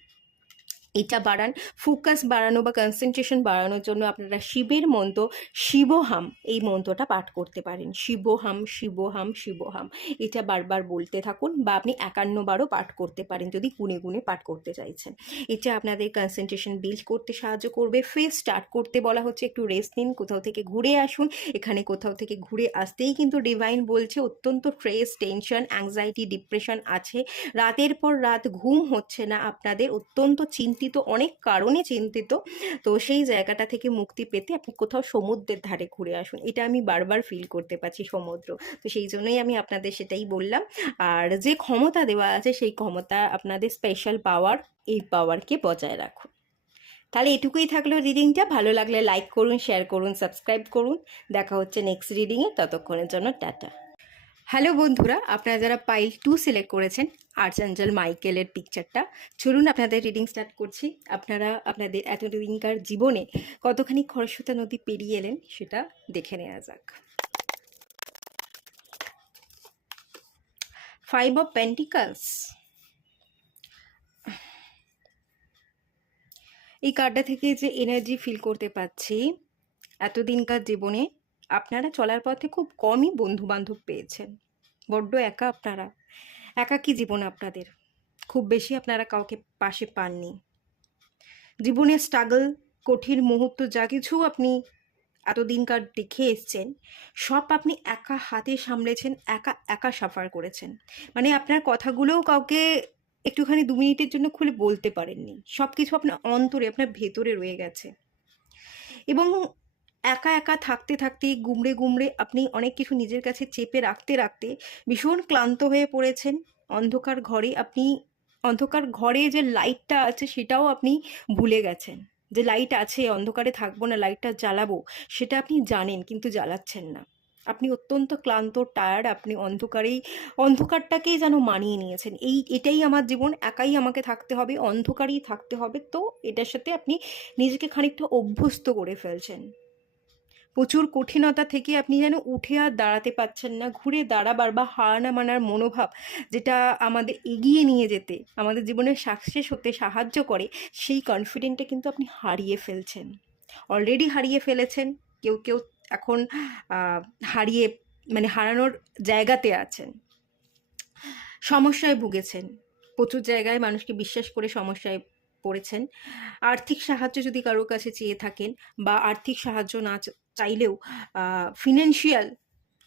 এটা বাড়ান। ফোকাস বাড়ানো বা কনসেন্ট্রেশন বাড়ানোর জন্য আপনারা শিবের মন্ত্র শিবহাম, এই মন্ত্রটা পাঠ করতে পারেন। শিবহাম শিবহাম শিবহাম, এটা বারবার বলতে থাকুন, বা আপনি 51বারও পাঠ করতে পারেন যদি গুনে গুনে পাঠ করতে চাইছেন। এটা আপনাদের কনসেন্ট্রেশন বিল্ড করতে সাহায্য করবে। ফ্রেশ স্টার্ট করতে বলা হচ্ছে, একটু রেস্ট নিন, কোথাও থেকে ঘুরে আসুন। এখানে কোথাও থেকে ঘুরে আসতেই কিন্তু ডিভাইন বলছে অত্যন্ত স্ট্রেস, টেনশন, অ্যাংজাইটি, ডিপ্রেশন আছে। রাতের পর রাত ঘুম হচ্ছে না আপনাদের, অত্যন্ত চিন্তিত, অনেক কারণে চিন্তিত। তো সেই জায়গাটা থেকে মুক্তি পেতে আপনি কোথাও সমুদ্রের ধারে ঘুরে আসুন। এটা আমি বারবার ফিল করতে পারছি, সমুদ্র। তো সেই জন্যই আমি আপনাদের সেটাই বললাম। আর যে ক্ষমতা দেওয়া আছে সেই ক্ষমতা আপনাদের স্পেশাল পাওয়ার, এই পাওয়ারকে বজায় রাখুন। তাহলে এটুকুই থাকলো রিডিংটা। ভালো লাগলে লাইক করুন, শেয়ার করুন, সাবস্ক্রাইব করুন। দেখা হচ্ছে নেক্সট রিডিংয়ে, ততক্ষণের জন্য টাটা। হ্যালো বন্ধুরা, আপনারা যারা পাইল 2 সিলেক্ট করেছেন, আর্চাঞ্জেল মাইকেলের পিকচারটা, চলুন আপনাদের রিডিং স্টার্ট করছি। আপনারা আপনাদের এতদিনকার জীবনে কতখানি খরস্রোতা নদী পেরিয়ে এলেন সেটা দেখে নেওয়া যাক। 5 অফ পেন্টিকলস, এই কার্ডটা থেকে যে এনার্জি ফিল করতে পাচ্ছি, এতদিনকার জীবনে আপনারা চলার পথে খুব কমই বন্ধু বান্ধব পেয়েছেন। বড্ড একা আপনারা, একাকী জীবন আপনাদের, খুব বেশি আপনারা কাউকে পাশে পাননি। জীবনের স্ট্রাগল, কঠিন মুহূর্ত, যা কিছু আপনি এতদিনকার দেখে এসছেন, সব আপনি একা হাতে সামলেছেন, একা একা সাফার করেছেন। মানে আপনার কথাগুলোও কাউকে একটুখানি 2 মিনিটের জন্য খুলে বলতে পারেননি। সব কিছু আপনার অন্তরে, আপনার ভেতরে রয়ে গেছে। এবং একা একা থাকতে থাকতে, গুমড়ে গুমড়ে আপনি অনেক কিছু নিজের কাছে চেপে রাখতে রাখতে ভীষণ ক্লান্ত হয়ে পড়েছেন। অন্ধকার ঘরে আপনি, অন্ধকার ঘরে যে লাইটটা আছে সেটাও আপনি ভুলে গেছেন। যে লাইট আছে, অন্ধকারে থাকবো না, লাইটটা জ্বালাবো, সেটা আপনি জানেন কিন্তু জ্বালাচ্ছেন না। আপনি অত্যন্ত ক্লান্ত, টায়ার্ড, আপনি অন্ধকারটাকেই যেন মানিয়ে নিয়েছেন। এটাই আমার জীবন, একাই আমাকে থাকতে হবে, অন্ধকারেই থাকতে হবে। তো এটার সাথে আপনি নিজেকে খানিকটা অভ্যস্ত করে ফেলছেন। প্রচুর কঠিনতা থেকে আপনি যেন উঠে আর দাঁড়াতে পারছেন না। ঘুরে দাঁড়াবার বা হার না মানার মনোভাব, যেটা আমাদের এগিয়ে নিয়ে যেতে, আমাদের জীবনের সাকসেস হতে সাহায্য করে, সেই কনফিডেন্টটা কিন্তু আপনি হারিয়ে ফেলছেন। অলরেডি হারিয়ে ফেলেছেন। কেউ কেউ এখন হারিয়ে, মানে হারানোর জায়গাতে আছেন। সমস্যায় ভুগেছেন, প্রচুর জায়গায় মানুষকে বিশ্বাস করে সমস্যায় পড়েছেন। আর্থিক সাহায্য যদি কারোর কাছে চেয়ে থাকেন, বা আর্থিক সাহায্য না চাইলেও ফিনান্সিয়াল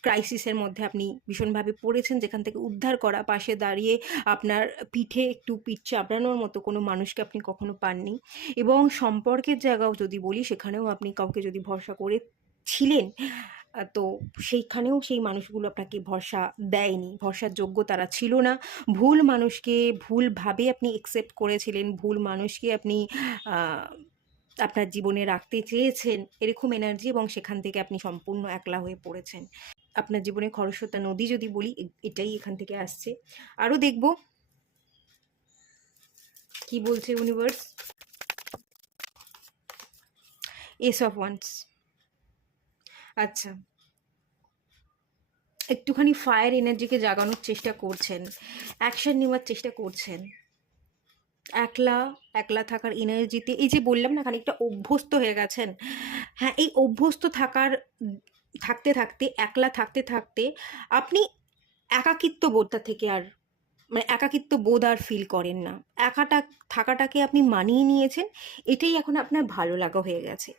ক্রাইসিসের মধ্যে আপনি ভীষণভাবে পড়েছেন, যেখান থেকে উদ্ধার করা, পাশে দাঁড়িয়ে আপনার পিঠে একটু পিঠ চাপড়ানোর মতো কোনো মানুষকে আপনি কখনো পাননি। এবং সম্পর্কের জায়গাও যদি বলি, সেখানেও আপনি কাউকে যদি ভরসা করেছিলেন, তো সেইখানেও সেই মানুষগুলো আপনাকে ভরসা দেয়নি, ভরসার যোগ্য তারা ছিল না। ভুল মানুষকে ভুলভাবে আপনি একসেপ্ট করেছিলেন, ভুল মানুষকে আপনি আপনার জীবনে রাখতে চেয়েছেন, এরকম এনার্জি, এবং সেখান থেকে আপনি সম্পূর্ণ একলা হয়ে পড়েছেন। আপনার জীবনে খরস্রোতা নদী যদি বলি, এটাই এখান থেকে আসছে। আরও দেখব কি বলছে ইউনিভার্স। এস অফ ওয়ান্স, আচ্ছা, একটুখানি ফায়ার এনার্জিকে জাগানোর চেষ্টা করছেন, অ্যাকশন নেওয়ার চেষ্টা করছেন। একলা একলা থাকার এনার্জিতে, এই যে বললাম না খানিকটা অভ্যস্ত হয়ে গেছেন। হ্যাঁ, এই অভ্যস্ত থাকতে থাকতে, একলা থাকতে থাকতে আপনি একাকিত্ব বোধটা থেকে আর মানে একাকিত্ব বোধ আর ফিল করেন না, একাটা থাকাটাকে আপনি মানিয়ে নিয়েছেন, এটাই এখন আপনার ভালো লাগা হয়ে গেছে।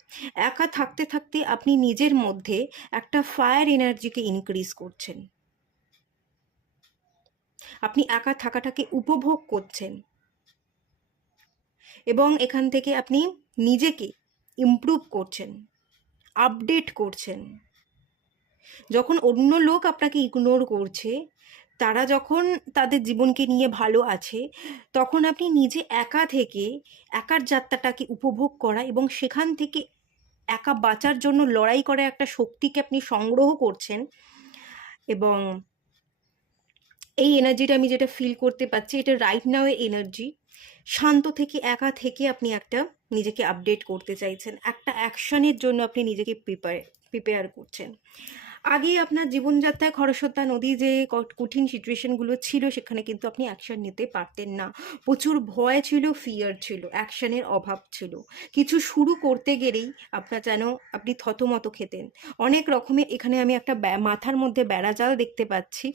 একা থাকতে থাকতে আপনি নিজের মধ্যে একটা ফায়ার এনার্জিকে ইনক্রিজ করছেন, আপনি একা থাকাটাকে উপভোগ করছেন, এবং এখান থেকে আপনি নিজেকে ইমপ্রুভ করছেন, আপডেট করছেন। যখন অন্য লোক আপনাকে ইগনোর করছে, তারা যখন তাদের জীবনকে নিয়ে ভালো আছে, তখন আপনি নিজে একা থেকে একার যাত্রাটাকে উপভোগ করা এবং সেখান থেকে একা বাঁচার জন্য লড়াই করার একটা শক্তিকে আপনি সংগ্রহ করছেন। এবং এই এনার্জিটা আমি যেটা ফিল করতে পারছি, এটা রাইট নাও এনার্জি। শান্ত থেকে একা থেকে আপনি একটা নিজেকে আপডেট করতে চাইছেন, একটা অ্যাকশনের জন্য আপনি নিজেকে প্রিপেয়ার করছেন। আগে আপনার জীবনযাত্রায় খরস্রোতা নদী যে কঠিন সিচুয়েশনগুলো ছিল, সেখানে কিন্তু আপনি অ্যাকশন নিতে পারতেন না, প্রচুর ভয় ছিল, ফিয়ার ছিল, অ্যাকশনের অভাব ছিল। কিছু শুরু করতে গেলেই আপনার যেন আপনি থতমত খেতেন অনেক রকমের। এখানে আমি একটা মাথার মধ্যে বেড়াজাল দেখতে পাচ্ছি,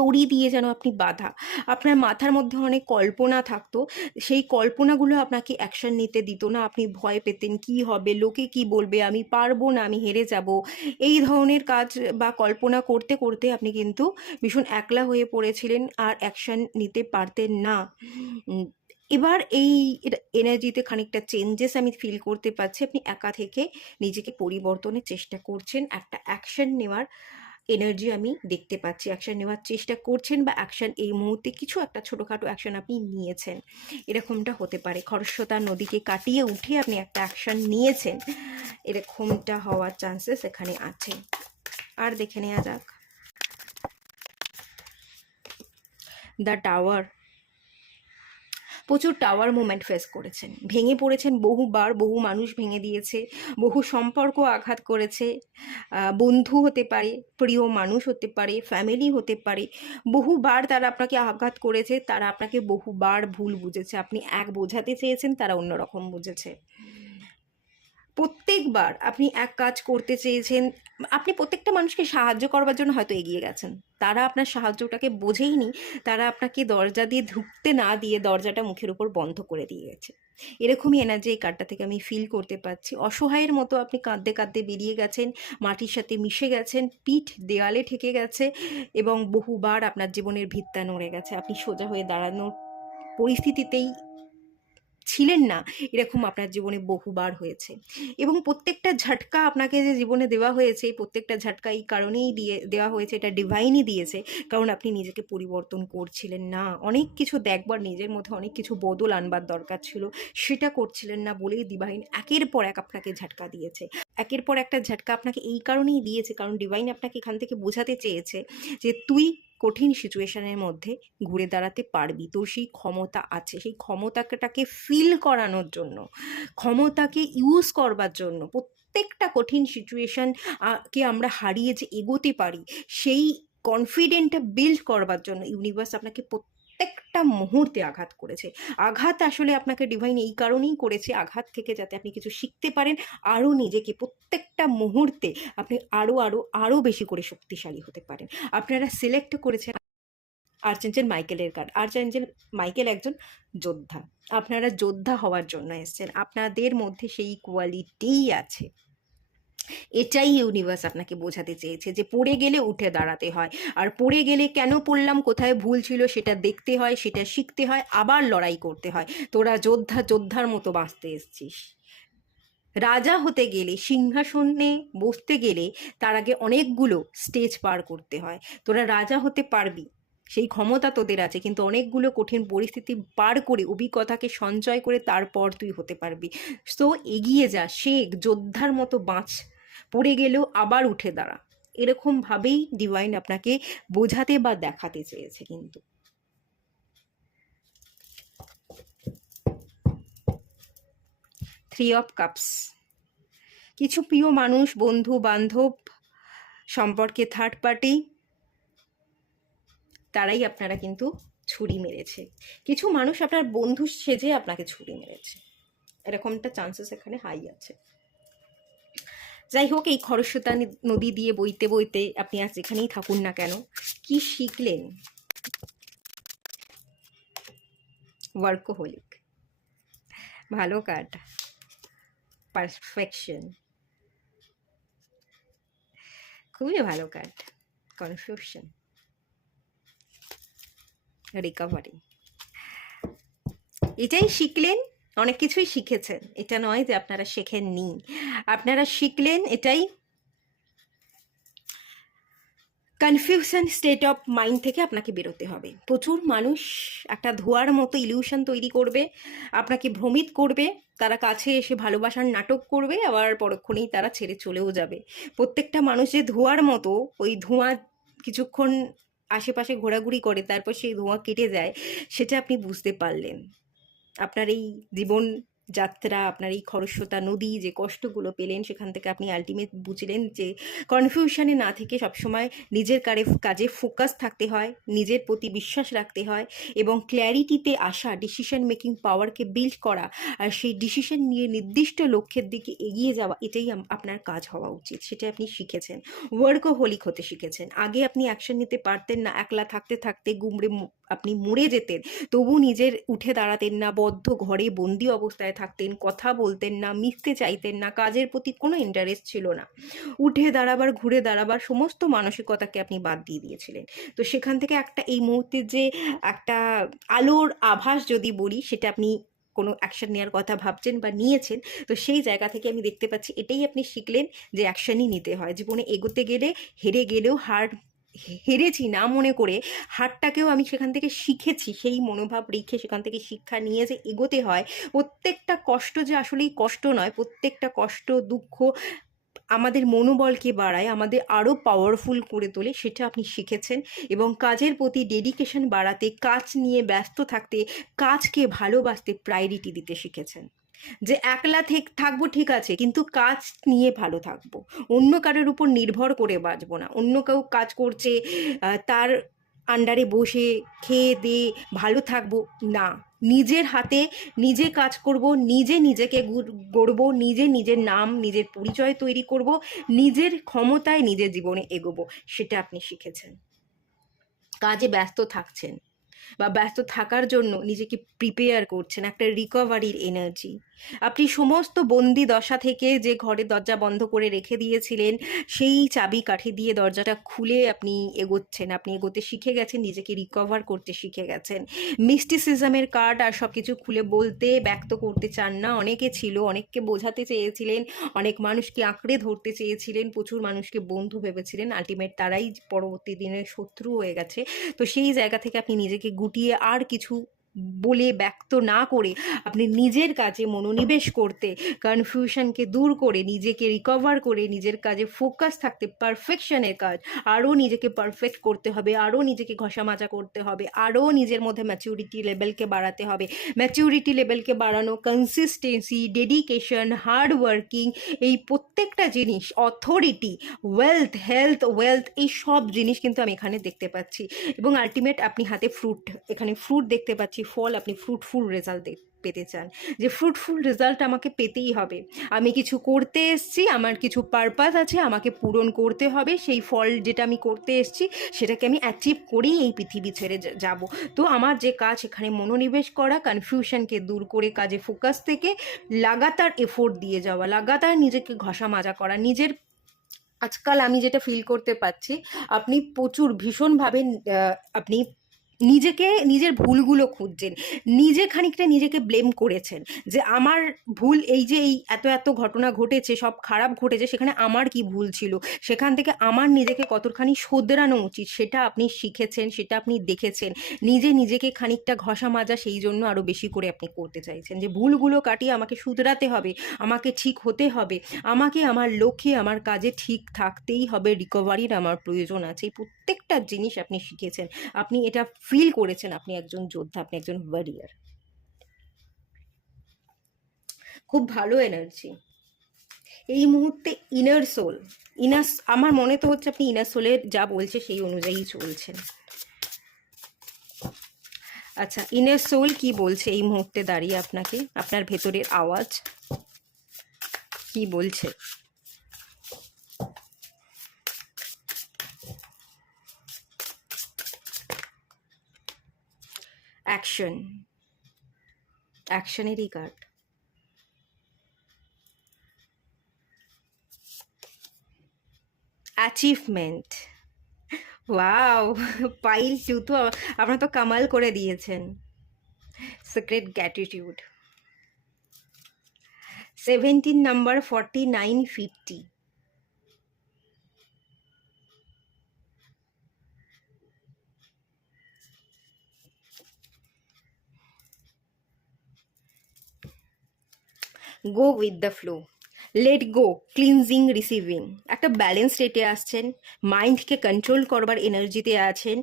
দড়ি দিয়ে যেন আপনি বাঁধা। আপনার মাথার মধ্যে অনেক কল্পনা থাকতো, সেই কল্পনাগুলো আপনাকে অ্যাকশন নিতে দিত না। আপনি ভয় পেতেন, কি হবে, লোকে কি বলবে, আমি পারবো না, আমি হেরে যাব, এই ধরনের কাজ বা কল্পনা করতে করতে আপনি কিন্তু ভীষণ একলা হয়ে পড়েছিলেন আর অ্যাকশন নিতে পারতেন না। এবার এই এনার্জিতে খানিকটা চেঞ্জেস আমি ফিল করতে পারছি। আপনি একা থেকে নিজেকে পরিবর্তনের চেষ্টা করছেন, একটা অ্যাকশন নেওয়ার এনার্জি আমি দেখতে পাচ্ছি। অ্যাকশন নেওয়ার চেষ্টা করছেন বা অ্যাকশন এই মুহূর্তে কিছু একটা ছোটোখাটো অ্যাকশন আপনি নিয়েছেন, এরকমটা হতে পারে। খরস্রোতা নদীকে কাটিয়ে উঠে আপনি একটা অ্যাকশন নিয়েছেন, এরকমটা হওয়ার চান্সেস এখানে আছে। আর দেখে নেওয়া যাক দ্য টাওয়ার। প্রচুর টাওয়ার মুভমেন্ট ফেস করেছেন, ভেঙে পড়েছেন বহুবার, বহু মানুষ ভেঙে দিয়েছে, বহু সম্পর্ক আঘাত করেছে। বন্ধু হতে পারে, প্রিয় মানুষ হতে পারে, ফ্যামিলি হতে পারে, বহুবার তারা আপনাকে আঘাত করেছে, তারা আপনাকে বহুবার ভুল বুঝেছে। আপনি এক বোঝাতে চেয়েছেন, তারা অন্যরকম বুঝেছে। প্রত্যেকবার আপনি এক কাজ করতে চেয়েছেন, আপনি প্রত্যেকটা মানুষকে সাহায্য করবার জন্য হয়তো এগিয়ে গেছেন, তারা আপনার সাহায্যটাকে বোঝেইনি, তারা আপনাকে দরজা দিয়ে ঢুকতে না দিয়ে দরজাটা মুখের উপর বন্ধ করে দিয়ে গেছে। এরকমই এনার্জি এই কার্ডটা থেকে আমি ফিল করতে পারছি। অসহায়ের মতো আপনি কাঁদতে কাঁদতে বেরিয়ে গেছেন, মাটির সাথে মিশে গেছেন, পিঠ দেওয়ালে ঠেকে গেছে এবং বহুবার আপনার জীবনের ভিতটা নড়ে গেছে। আপনি সোজা হয়ে দাঁড়ানোর পরিস্থিতিতেই ছিলেন না, এরকম আপনার জীবনে বহুবার হয়েছে। এবং প্রত্যেকটা ঝটকা আপনাকে যে জীবনে দেওয়া হয়েছে, প্রত্যেকটা ঝটকা এই কারণেই দেওয়া হয়েছে, এটা ডিভাইনই দিয়েছে, কারণ আপনি নিজেকে পরিবর্তন করছিলেন না। অনেক কিছু দেখবার, নিজের মধ্যে অনেক কিছু বদল আনবার দরকার ছিল, সেটা করছিলেন না বলেই ডিভাইন একের পর এক আপনাকে ঝটকা দিয়েছে। একের পর একটা ঝটকা আপনাকে এই কারণেই দিয়েছে, কারণ ডিভাইন আপনাকে এখান থেকে বোঝাতে চেয়েছে যে তুই কঠিন সিচুয়েশনের মধ্যে ঘুরে দাঁড়াতে পারবি, তোর সেই ক্ষমতা আছে। সেই ক্ষমতাটাকে ফিল করানোর জন্য, ক্ষমতাকে ইউজ করবার জন্য, প্রত্যেকটা কঠিন সিচুয়েশন কে আমরা হারিয়ে যে এগোতে পারি, সেই কনফিডেন্টটা বিল্ড করবার জন্য ইউনিভার্স আপনাকে প্রত্যেকটা মুহূর্তে আঘাত করেছে। আঘাত আসলে আপনাকে ডিভাইন এই কারণেই করেছে, আঘাত থেকে যাতে আপনি কিছু শিখতে পারেন, আরও নিজেকে প্রত্যেকটা মুহূর্তে আপনি আরও আরও আরও বেশি করে শক্তিশালী হতে পারেন। আপনারা সিলেক্ট করেছেন আর্চেঞ্জেল মাইকেলের কার্ড। আর্চেঞ্জেল মাইকেল একজন যোদ্ধা, আপনারা যোদ্ধা হওয়ার জন্য এসেছেন, আপনাদের মধ্যে সেই কোয়ালিটিই আছে। এটাই ইউনিভার্স আপনাকে বোঝাতে চেয়েছে যে পড়ে গেলে উঠে দাঁড়াতে হয়, আর পড়ে গেলে কেন পড়লাম, কোথায় ভুল ছিল সেটা দেখতে হয়, সেটা শিখতে হয়, আবার লড়াই করতে হয়। তোরা যোদ্ধা, যোদ্ধার মতো বাঁচতে এসছিস। রাজা হতে গেলে, সিংহাসনে বসতে গেলে তার আগে অনেকগুলো স্টেজ পার করতে হয়। তোরা রাজা হতে পারবি, সেই ক্ষমতা তোদের আছে, কিন্তু অনেকগুলো কঠিন পরিস্থিতি পার করে, অভিজ্ঞতাকে সঞ্চয় করে তারপর তুই হতে পারবি। সো এগিয়ে যা, শেখ, যোদ্ধার মতো বাঁচ, পড়ে গেলেও আবার উঠে দাঁড়া। এরকমভাবেই ডিভাইন আপনাকে বোঝাতে বা দেখাতে চেয়েছে। কিন্তু থ্রি অফ কাপস, কিছু প্রিয় মানুষ, বন্ধু বান্ধব, সম্পর্কে থার্ড পার্টি, তারাই আপনারা কিন্তু ছুরি মেরেছে। কিছু মানুষ আপনার বন্ধু সেজে আপনাকে ছুরি মেরেছে, এরকমটা চান্সেস এখানে হাই আছে। যাই হোক, এই খরস্রোতা নদী দিয়ে বইতে বইতে আপনি আজ যেখানেই থাকুন না কেন, কি শিখলেন, ওয়ার্কোহলিক, ভালো কার্ড। পারফেকশন, খুবই ভালো কার্ড। Confusion, recovery. এটাই শিখলেন, অনেক কিছুই শিখেছেন, এটা নয় যে আপনারা শেখেননি, আপনারা শিখলেন। এটাই কনফিউশন স্টেট অফ মাইন্ড থেকে আপনাকে বেরোতে হবে। প্রচুর মানুষ একটা ধোঁয়ার মতো ইলিউশন তৈরি করবে, আপনাকে ভ্রমিত করবে, তারা কাছে এসে ভালোবাসার নাটক করবে, আবার পরক্ষণেই তারা ছেড়ে চলেও যাবে। প্রত্যেকটা মানুষ যে ধোঁয়ার মতো, ওই ধোঁয়া কিছুক্ষণ আশেপাশে ঘোরাঘুরি করে, তারপর সেই ধোঁয়া কেটে যায়, সেটা আপনি বুঝতে পারলেন। আপনার এই জীবন যাত্রা, আপনার এই খরস্রোতা নদী, যে কষ্টগুলো পেলেন, সেখান থেকে আপনি আলটিমেট বুঝলেন যে কনফিউশনে না থেকে সবসময় নিজের কাজে ফোকাস থাকতে হয়, নিজের প্রতি বিশ্বাস রাখতে হয়, এবং ক্ল্যারিটিতে আসা, ডিসিশন মেকিং পাওয়ারকে বিল্ড করা, আর সেই ডিসিশন নিয়ে নির্দিষ্ট লক্ষ্যের দিকে এগিয়ে যাওয়া, এটাই আপনার কাজ হওয়া উচিত। সেটা আপনি শিখেছেন, ওয়ার্কোহলিক হতে শিখেছেন। আগে আপনি অ্যাকশন নিতে পারতেন না, একলা থাকতে থাকতে আপনি মরে যেতেন, তবু নিজের উঠে দাঁড়াতেন না, বদ্ধ ঘরে বন্দি অবস্থায় থাকতেন, কথা বলতেন না, মিশতে চাইতেন না, কাজের প্রতি কোনো ইন্টারেস্ট ছিল না, উঠে দাঁড়াবার, ঘুরে দাঁড়াবার সমস্ত মানসিকতাকে আপনি বাদ দিয়ে দিয়েছিলেন। তো সেখান থেকে একটা এই মুহূর্তে যে একটা আলোর আভাস যদি বলি, সেটা আপনি কোনো অ্যাকশন নেওয়ার কথা ভাবছেন বা নিয়েছেন। তো সেই জায়গা থেকে আমি দেখতে পাচ্ছি এটাই আপনি শিখলেন যে অ্যাকশনই নিতে হয়। জীবনে এগোতে গেলে হেরে গেলেও হেরেছি না মনে করে, হারটাকেও আমি সেখান থেকে শিখেছি, সেই মনোভাব রেখে সেখান থেকে শিক্ষা নিয়ে যে এগোতে হয়। প্রত্যেকটা কষ্ট যে আসলেই কষ্ট নয়, প্রত্যেকটা কষ্ট, দুঃখ আমাদের মনোবলকে বাড়ায়, আমাদের আরও পাওয়ারফুল করে তোলে, সেটা আপনি শিখেছেন। এবং কাজের প্রতি ডেডিকেশন বাড়াতে, কাজ নিয়ে ব্যস্ত থাকতে, কাজকে ভালোবাসতে প্রায়োরিটি দিতে শিখেছেন। যে একলা থাকবো ঠিক আছে, কিন্তু কাজ নিয়ে ভালো থাকবো, অন্য কারোর উপর নির্ভর করে বাঁচবো না। অন্য কেউ কাজ করছে, তার আন্ডারে বসে খেয়ে দিয়ে ভালো থাকবো না, নিজের হাতে নিজে কাজ করব, নিজে নিজেকে গড়ব, নিজে নিজের নাম, নিজের পরিচয় তৈরি করব, নিজের ক্ষমতায় নিজের জীবনে এগোবো, সেটা আপনি শিখেছেন। কাজে ব্যস্ত থাকছেন বা ব্যস্ত থাকার জন্য নিজেকে প্রিপেয়ার করছেন, একটা রিকভারির এনার্জি। আপনি সমস্ত বন্দি দশা থেকে যে ঘরের দরজা বন্ধ করে রেখে দিয়েছিলেন, সেই চাবি কাঠি দিয়ে দরজাটা খুলে আপনি এগোচ্ছেন, আপনি এগোতে শিখে গেছেন, নিজেকে রিকভার করতে শিখে গেছেন। মিস্টিসিজমের কার্ড আর সব কিছু খুলে বলতে, ব্যক্ত করতে চান না। অনেকে ছিল, অনেককে বোঝাতে চেয়েছিলেন, অনেক মানুষকে আঁকড়ে ধরতে চেয়েছিলেন, প্রচুর মানুষকে বন্ধু ভেবেছিলেন, আলটিমেট তারাই পরবর্তী দিনে শত্রু হয়ে গেছে। তো সেই জায়গা থেকে আপনি নিজেকে গুটিয়ে আর কিছু বলে ব্যক্ত না করে আপনি নিজের কাজে মনোনিবেশ করতে, কনফিউশনকে দূর করে, নিজেকে রিকভার করে, নিজের কাজে ফোকাস থাকতে, পারফেকশনের কাজ, আরও নিজেকে পারফেক্ট করতে হবে, আরও নিজেকে ঘষা মাজা করতে হবে, আরও নিজের মধ্যে ম্যাচিউরিটি লেভেলকে বাড়াতে হবে। ম্যাচিউরিটি লেভেলকে বাড়ানো, কনসিস্টেন্সি, ডেডিকেশন, হার্ড ওয়ার্কিং, এই প্রত্যেকটা জিনিস, অথরিটি, ওয়েলথ, হেলথ, ওয়েলথ, এই সব জিনিস কিন্তু আমি এখানে দেখতে পাচ্ছি। এবং আলটিমেট আপনি হাতে ফ্রুট, এখানে ফ্রুট দেখতে পাচ্ছি, ফল। আপনি ফ্রুটফুল রেজাল্ট পেতে চান, যে ফ্রুটফুল রেজাল্ট আমাকে পেতেই হবে, আমি কিছু করতে এসছি, আমার কিছু পারপাস আছে, আমাকে পূরণ করতে হবে, সেই ফল যেটা আমি করতে এসছি সেটাকে আমি অ্যাচিভ করেই এই পৃথিবী ছেড়ে যাব। তো আমার যে কাজ, এখানে মনোনিবেশ করা, কনফিউশনকে দূর করে কাজে ফোকাস থেকে লাগাতার এফোর্ট দিয়ে যাওয়া, লাগাতার নিজেকে ঘষা মাজা করা, নিজের আজকাল আমি যেটা ফিল করতে পারছি, আপনি প্রচুর ভীষণভাবে আপনি নিজেকে, নিজের ভুলগুলো খুঁজছেন, নিজে খানিকটা নিজেকে ব্লেম করেছেন যে আমার ভুল, এই যে এই এত এত ঘটনা ঘটেছে, সব খারাপ ঘটেছে, সেখানে আমার কি ভুল ছিল, সেখান থেকে আমার নিজেকে কতখানি শোধরানো উচিত, সেটা আপনি শিখেছেন, সেটা আপনি দেখেছেন। নিজেকে খানিকটা ঘষা মাজা সেই জন্য আরও বেশি করে আপনি করতে চাইছেন, যে ভুলগুলো কাটিয়ে আমাকে শুধরাতে হবে, আমাকে ঠিক হতে হবে, আমাকে আমার লক্ষ্যে, আমার কাজে ঠিক থাকতেই হবে, রিকভারির আমার প্রয়োজন আছে। এই প্রত্যেকটা জিনিস আপনি শিখেছেন, আপনি এটা ফিল করেছেন, আপনি একজন যোদ্ধা, আপনি একজন ওয়ারিয়ার। খুব ভালো এনার্জি এই মুহূর্তে। ইনার সোল, আমার মনে তো হচ্ছে আপনি ইনার সোলের যা বলছে সেই অনুযায়ী চলছেন। আচ্ছা, ইনার সোল কি বলছে এই মুহূর্তে দাঁড়িয়ে আপনাকে, আপনার ভেতরের আওয়াজ কি বলছে? অ্যাকশন, অ্যাকশনেরই কার্ড। অ্যাচিভমেন্ট। ওয়াও! পাইল টু তো আপনারা তো কামাল করে দিয়েছেন। Secret gratitude. 17 number 4950। Go with the flow, let go, cleansing, receiving. একটা ব্যালেন্স রেটে আসছেন, মাইন্ডকে কন্ট্রোল করবার এনার্জিতে আছেন।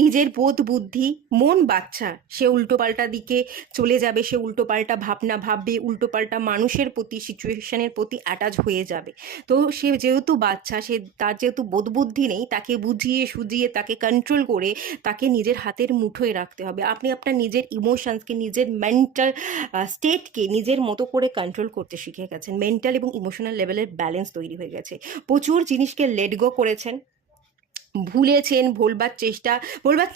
নিজের বোধ বুদ্ধি, মন বাচ্চা, সে উল্টোপাল্টা দিকে চলে যাবে, সে উল্টোপাল্টা ভাবনা ভাববে, উল্টোপাল্টা মানুষের প্রতি, সিচুয়েশনের প্রতি অ্যাটাচ হয়ে যাবে। তো সে যেহেতু বাচ্চা, সে তার যেহেতু বোধ বুদ্ধি নেই, তাকে বুঝিয়ে সুজিয়ে তাকে কন্ট্রোল করে তাকে নিজের হাতের মুঠোয় রাখতে হবে। আপনি আপনার নিজের ইমোশনসকে, নিজের মেন্টাল স্টেটকে নিজের মতো করে কন্ট্রোল করতে শিখে গেছেন। মেন্টাল এবং ইমোশনাল লেভেলের ব্যালেন্স তৈরি হয়ে গেছে। প্রচুর জিনিসকে লেট গো করেছেন, ভুলেছেন, বলবার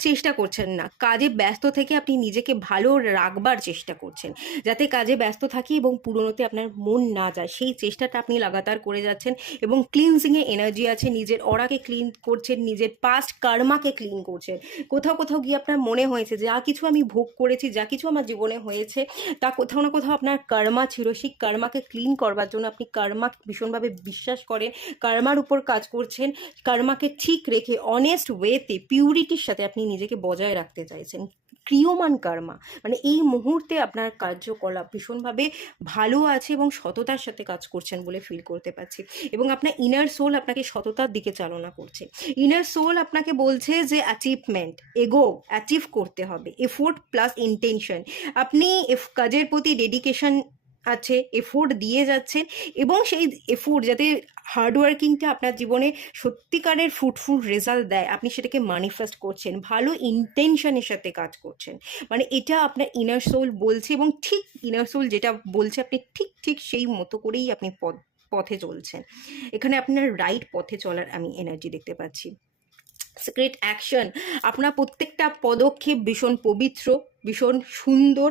চেষ্টা করছেন না। কাজে ব্যস্ত থেকে আপনি নিজেকে ভালো রাখবার চেষ্টা করছেন, যাতে কাজে ব্যস্ত থাকি এবং পুরনোতে আপনার মন না যায়, সেই চেষ্টাটা আপনি লাগাতার করে যাচ্ছেন। এবং ক্লিনজিংয়ে এনার্জি আছে, নিজের অরাকে ক্লিন করছেন, নিজের পাস্ট কর্মাকে ক্লিন করছেন। কোথাও কোথাও গিয়ে আপনার মনে হয়েছে যা কিছু আমি ভোগ করেছি, যা কিছু আমার জীবনে হয়েছে, তা কোথাও না কোথাও আপনার কর্মা ছিল। সেই কর্মাকে ক্লিন করবার জন্য আপনি কর্মা ভীষণভাবে বিশ্বাস করেন, কর্মার উপর কাজ করছেন। কর্মাকে ঠিক রেখে অনেস্ট ওয়েতে পিউরিটির সাথে আপনি নিজেকে বজায় রাখতে চাইছেন। ক্রিয়মান কর্মা, মানে এই মুহূর্তে আপনার কার্যকলাপ ভীষণভাবে ভালো আছে এবং সততার সাথে কাজ করছেন বলে ফিল করতে পারছি। এবং আপনার ইনার সোল আপনাকে সততার দিকে চালনা করছে। ইনার সোল আপনাকে বলছে যে অ্যাচিভমেন্ট, এগো, অ্যাচিভ করতে হবে, এফোর্ট প্লাস ইন্টেনশন। আপনি কাজের প্রতি ডেডিকেশন আছে, এফোর্ট দিয়ে যাচ্ছেন, এবং সেই এফোর্ট যাতে হার্ডওয়ার্কিংটা আপনার জীবনে সত্যিকারের ফ্রুটফুল রেজাল্ট দেয়, আপনি সেটাকে ম্যানিফেস্ট করছেন, ভালো ইন্টেনশনের সাথে কাজ করছেন। মানে এটা আপনার ইনার সোল বলছে, এবং ঠিক ইনার সোল যেটা বলছে আপনি ঠিক ঠিক সেই মতো করেই আপনি পথে চলছেন। এখানে আপনার রাইট পথে চলার আমি এনার্জি দেখতে পাচ্ছি। সিক্রেট অ্যাকশন, আপনার প্রত্যেকটা পদক্ষেপ ভীষণ পবিত্র, ভীষণ সুন্দর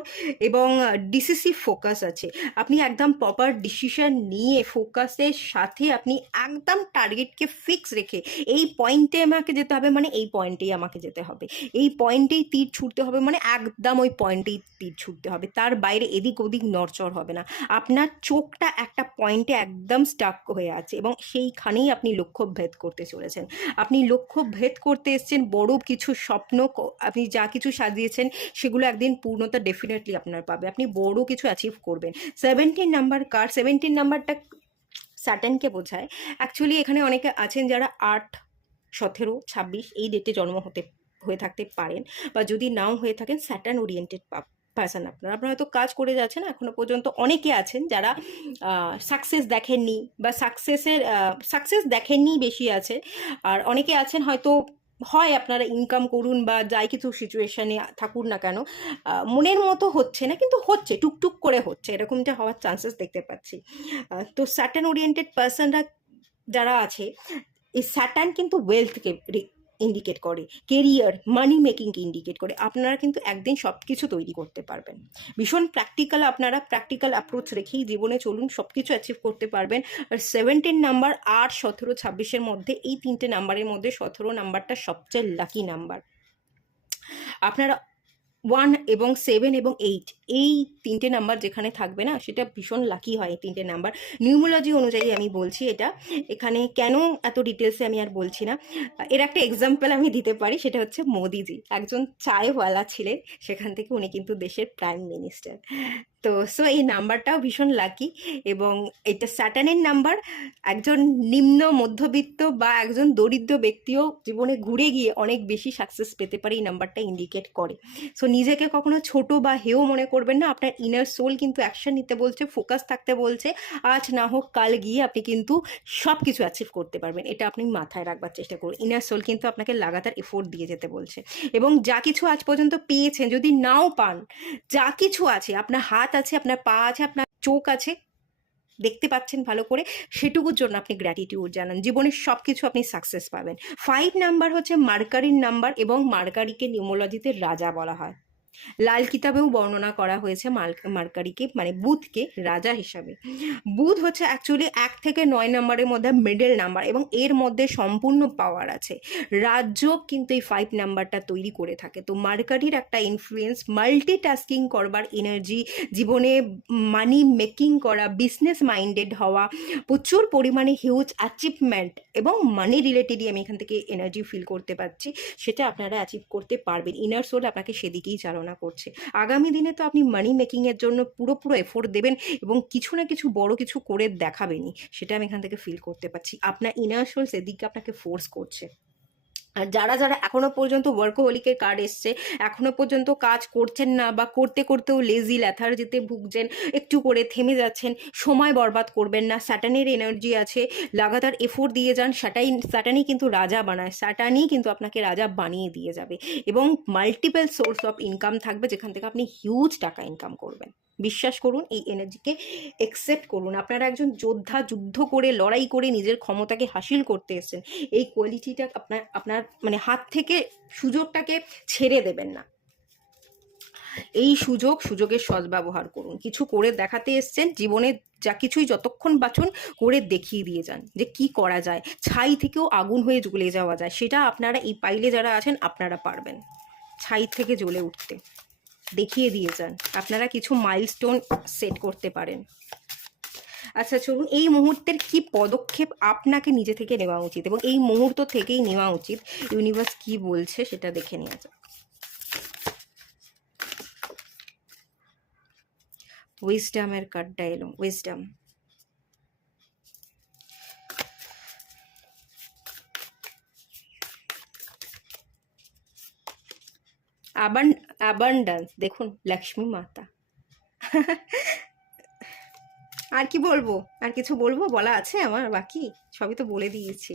এবং ডিসিসিভ ফোকাস আছে। আপনি একদম প্রপার ডিসিশন নিয়ে ফোকাসের সাথে আপনি একদম টার্গেটকে ফিক্স রেখে, এই পয়েন্টে আমাকে যেতে হবে মানে এই পয়েন্টেই আমাকে যেতে হবে, এই পয়েন্টেই তীর ছুটতে হবে মানে একদম ওই পয়েন্টেই তীর ছুটতে হবে, তার বাইরে এদিক ওদিক নড়চড় হবে না। আপনার চোখটা একটা পয়েন্টে একদম স্টাক হয়ে আছে এবং সেইখানেই আপনি লক্ষ্য ভেদ করতে চলেছেন। আপনি লক্ষ্য ভেদ করতে এসছেন, বড় কিছু স্বপ্ন আপনি যা কিছু সাজিয়েছেন সেগুলো একদিন পূর্ণতা ডেফিনেটলি আপনার পাবে, আপনি বড় কিছু অ্যাচিভ করবেন। 17 নাম্বার কার্ড, 17 নাম্বারটা স্যাটার্নকে বোঝায়। অ্যাকচুয়ালি এখানে অনেকে আছেন যারা 8, 17, 26 এই ডেটে জন্ম হয়ে থাকতে পারেন, বা যদি নাও হয়ে থাকেন স্যাটার্ন ওরিয়েন্টেড পার্সন আপনারা হয়তো কাজ করে যাচ্ছেন। এখনো পর্যন্ত অনেকে আছেন যারা সাকসেস দেখেননি, বা সাকসেস দেখেননি বেশি আছে। আর অনেকে আছেন হয়তো, হয় আপনারা ইনকাম করুন বা যাই কিছু সিচুয়েশানে থাকুন না কেন, মনের মতো হচ্ছে না, কিন্তু হচ্ছে, টুকটুক করে হচ্ছে, এরকমটা হওয়ার চান্সেস দেখতে পাচ্ছি। তো স্যাটার্ন ওরিয়েন্টেড পার্সনরা যারা আছে, এই স্যাটার্ন কিন্তু ওয়েলথকে ইন্ডিকেট করে, কেরিয়ার, মানি মেকিংকে ইন্ডিকেট করে। আপনারা কিন্তু একদিন সব কিছু তৈরি করতে পারবেন। ভীষণ প্র্যাকটিক্যাল, আপনারা প্র্যাকটিক্যাল অ্যাপ্রোচ রেখেই জীবনে চলুন, সব কিছু অ্যাচিভ করতে পারবেন। আর 17 নাম্বার, 8, 17, 26-এর মধ্যে, এই 3টে নাম্বারের মধ্যে 17 নাম্বারটা সবচেয়ে লাকি নাম্বার। আপনারা 1 এবং 7 এবং 8, এই 3টে নাম্বার যেখানে থাকবে না, সেটা ভীষণ লাকি হয়। এই 3টে নাম্বার নিউমোলজি অনুযায়ী আমি বলছি এটা, এখানে কেন এত ডিটেলসে আমি আর বলছি না। এর একটা এক্সাম্পল আমি দিতে পারি, সেটা হচ্ছে মোদিজি একজন চায়ওয়ালা ছিলেন, সেখান থেকে উনি কিন্তু দেশের প্রাইম মিনিস্টার। তো এই নাম্বারটাও ভীষণ লাকি, এবং এটা স্যাটার্নের নাম্বার। একজন নিম্ন মধ্যবিত্ত বা একজন দরিদ্র ব্যক্তিও জীবনে ঘুরে গিয়ে অনেক বেশি সাকসেস পেতে পারে, এই নাম্বারটা ইন্ডিকেট করে। নিজেকে কখনো ছোট বা হেও মনে করবেন না। আপনার ইনার সোল কিন্তু অ্যাকশন নিতে বলছে, ফোকাস থাকতে বলছে। আজ না হোক কাল গিয়ে আপনি কিন্তু সব কিছু অ্যাচিভ করতে পারবেন, এটা আপনি মাথায় রাখবার চেষ্টা করুন। ইনার সোল কিন্তু আপনাকে লাগাতার এফোর্ট দিয়ে যেতে বলছে, এবং যা কিছু আজ পর্যন্ত পেয়েছেন, যদি নাও পান, যা কিছু আছে, আপনার হাত আছে, আপনার পা আছে, আপনার চোখ আছে, দেখতে পাচ্ছেন ভালো করে, সেটুকুর জন্য আপনি গ্র্যাটিটিউড জানান। জীবনের সব কিছু আপনি সাকসেস পাবেন। 5 নাম্বার হচ্ছে মার্কারির নাম্বার, এবং মার্কারিকে নিউমোলজিতে রাজা বলা হয়। লাল কিতাবেও বর্ণনা করা হয়েছে মার্কারিকে, মানে বুধকে রাজা হিসাবে। বুধ হচ্ছে অ্যাকচুয়ালি 1 থেকে 9 নম্বরের মধ্যে মিডল নাম্বার, এবং এর মধ্যে সম্পূর্ণ পাওয়ার আছে। রাজযোগ কিন্তু এই 5 নাম্বারটা তৈরি করে থাকে। তো মার্কারির একটা ইনফ্লুয়েন্স, মাল্টিটাস্কিং করবার এনার্জি, জীবনে মানি মেকিং করা, বিজনেস মাইন্ডেড হওয়া, প্রচুর পরিমাণে হিউজ অ্যাচিভমেন্ট এবং মানি রিলেটেডই আমি এখান থেকে এনার্জি ফিল করতে পারছি, সেটা আপনারা অ্যাচিভ করতে পারবেন। ইনার সোল আপনাকে সেদিকেই চালনা করছে। আগামী দিনে তো আপনি মানি মেকিংয়ের জন্য পুরো এফোর্ট দেবেন এবং কিছু না কিছু বড় কিছু করে দেখাবেনই, সেটা আমি এখান থেকে ফিল করতে পারছি। আপনার ইনার সোল সেদিকে আপনাকে ফোর্স করছে। আর যারা যারা এখনো পর্যন্ত ওয়ার্কোহলিকের কার্ড এসছে, এখনো পর্যন্ত কাজ করছেন না বা করতে করতেও লেজি ল্যাথার্জিতে ভুগছেন, একটু করে থেমে যাচ্ছেন, সময় বরবাদ করবেন না। স্যাটার্নের এনার্জি আছে, লাগাতার এফোর্ট দিয়ে যান। স্যাটার্নই কিন্তু রাজা বানায়, স্যাটার্নই কিন্তু আপনাকে রাজা বানিয়ে দিয়ে যাবে, এবং মাল্টিপল সোর্স অফ ইনকাম থাকবে যেখান থেকে আপনি হিউজ টাকা ইনকাম করবেন। বিশ্বাস করুন, এই এনার্জিকে একসেপ্ট করুন। আপনারা একজন যোদ্ধা, যুদ্ধ করে লড়াই করে নিজের ক্ষমতাকে হাসিল করতে এসেছেন। এই কোয়ালিটিটা আপনার আপনার মানে হাত থেকে সুযোগটাকে ছেড়ে দেবেন না। এই সুযোগের সদ্ব্যবহার করুন। কিছু করে দেখাতে এসছেন জীবনে, যা কিছুই যতক্ষণ বাঁচুন করে দেখিয়ে দিয়ে যান যে কি করা যায়। ছাই থেকেও আগুন হয়ে জ্বলে যাওয়া যায়, সেটা আপনারা এই পাইলে যারা আছেন আপনারা পারবেন ছাই থেকে জ্বলে উঠতে। দেখিয়ে দিয়ে যান, আপনারা কিছু মাইলস্টোন সেট করতে পারেন। আচ্ছা চলুন, এই মুহূর্তের কি পদক্ষেপ আপনাকে নিজে থেকে নেওয়া উচিত এবং এই মুহূর্ত থেকেই নেওয়া উচিত, ইউনিভার্স কি বলছে সেটা দেখে নেওয়া যাক। উইজডামের কার্ডটা এলো, উইজডাম। অ্যাবান্ডান্স, দেখুন লক্ষ্মী মাতা। আর কি বলবো, আর কিছু বলবো, বলা আছে আমার বাকি? সবই তো বলে দিয়েছি।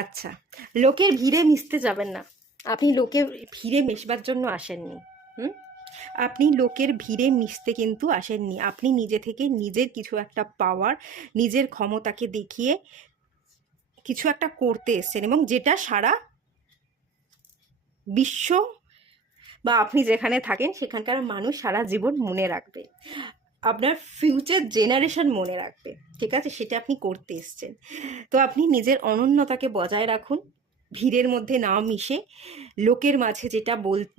আচ্ছা, লোকের ভিড়ে মিশতে যাবেন না। আপনি লোকের ভিড়ে মেশবার জন্য আসেননি। হুম, আপনি লোকের ভিড়ে মিশতে কিন্তু আসেননি। আপনি নিজে থেকে নিজের কিছু একটা পাওয়ার, নিজের ক্ষমতাকে দেখিয়ে কিছু একটা করতে এসেছেন, এবং যেটা সারা বিশ্ব বা আপনি যেখানে থাকেন সেখানকার মানুষ সারা জীবন মনে রাখবে, আপনার ফিউচার জেনারেশন মনে রাখবে। ঠিক আছে, সেটা আপনি করতে এসছেন। তো আপনি নিজের অনন্যতাকে বজায় রাখুন, ভিড়ের মধ্যে না মিশে, লোকের মাঝে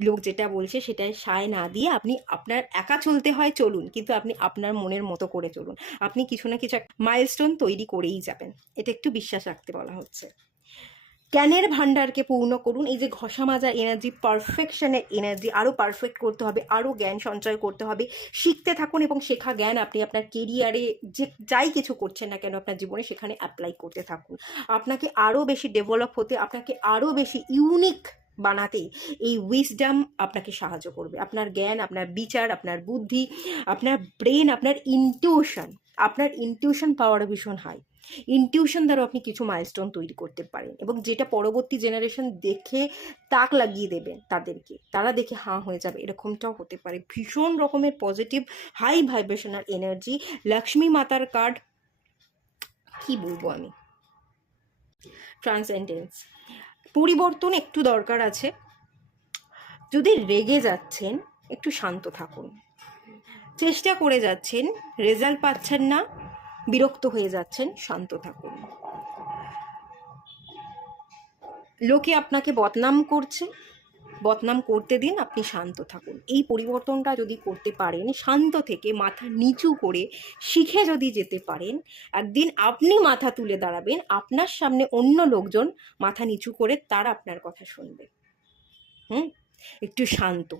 লোক যেটা বলছে সেটায় সায় না দিয়ে আপনি আপনার একা চলতে হয় চলুন, কিন্তু আপনি আপনার মনের মতো করে চলুন। আপনি কিছু না কিছু মাইলস্টোন তৈরি করেই যাবেন, এটা একটু বিশ্বাস রাখতে বলা হচ্ছে। জ্ঞানের ভাণ্ডারকে পূর্ণ করুন। এই যে ঘষা মাজার এনার্জি, পারফেকশনের এনার্জি, আরও পারফেক্ট করতে হবে, আরও জ্ঞান সঞ্চয় করতে হবে। শিখতে থাকুন এবং শেখা জ্ঞান আপনি আপনার কেরিয়ারে যে যাই কিছু করছেন না কেন আপনার জীবনে, সেখানে অ্যাপ্লাই করতে থাকুন। আপনাকে আরও বেশি ডেভেলপ হতে, আপনাকে আরও বেশি ইউনিক বানাতে এই উইজডম আপনাকে সাহায্য করবে। আপনার জ্ঞান, আপনার বিচার, আপনার বুদ্ধি, আপনার ব্রেন, আপনার ইনটিউশন পাওয়ার ভীষণ হাই। ইনটিউশন দ্বারা আপনি কিছু মাইলস্টোন তৈরি করতে পারেন, এবং যেটা পরবর্তী জেনারেশন দেখে তাক লাগিয়ে দেবেন তাদেরকে, তারা দেখে হাঁ হয়ে যাবে, এরকমটাও হতে পারে। ভীষণ রকমের positive high vibrational energy. Lakshmi মাতার কার্ড, কি বলবো আমি, ট্রান্সেন্ডেন্স। পরিবর্তন একটু দরকার আছে। যদি রেগে যাচ্ছেন একটু শান্ত থাকুন। চেষ্টা করে যাচ্ছেন, রেজাল্ট পাচ্ছেন না, বিরক্ত হয়ে যাচ্ছেন, শান্ত থাকুন। লোকে আপনাকে বদনাম করছে, বদনাম করতে দিন, আপনি শান্ত থাকুন। এই পরিবর্তনটা যদি করতে পারেন, শান্ত থেকে মাথা নিচু করে শিখে যদি যেতে পারেন, একদিন আপনি মাথা তুলে দাঁড়াবেন, আপনার সামনে অন্য লোকজন মাথা নিচু করে তারা আপনার কথা শুনবে। একটু শান্ত,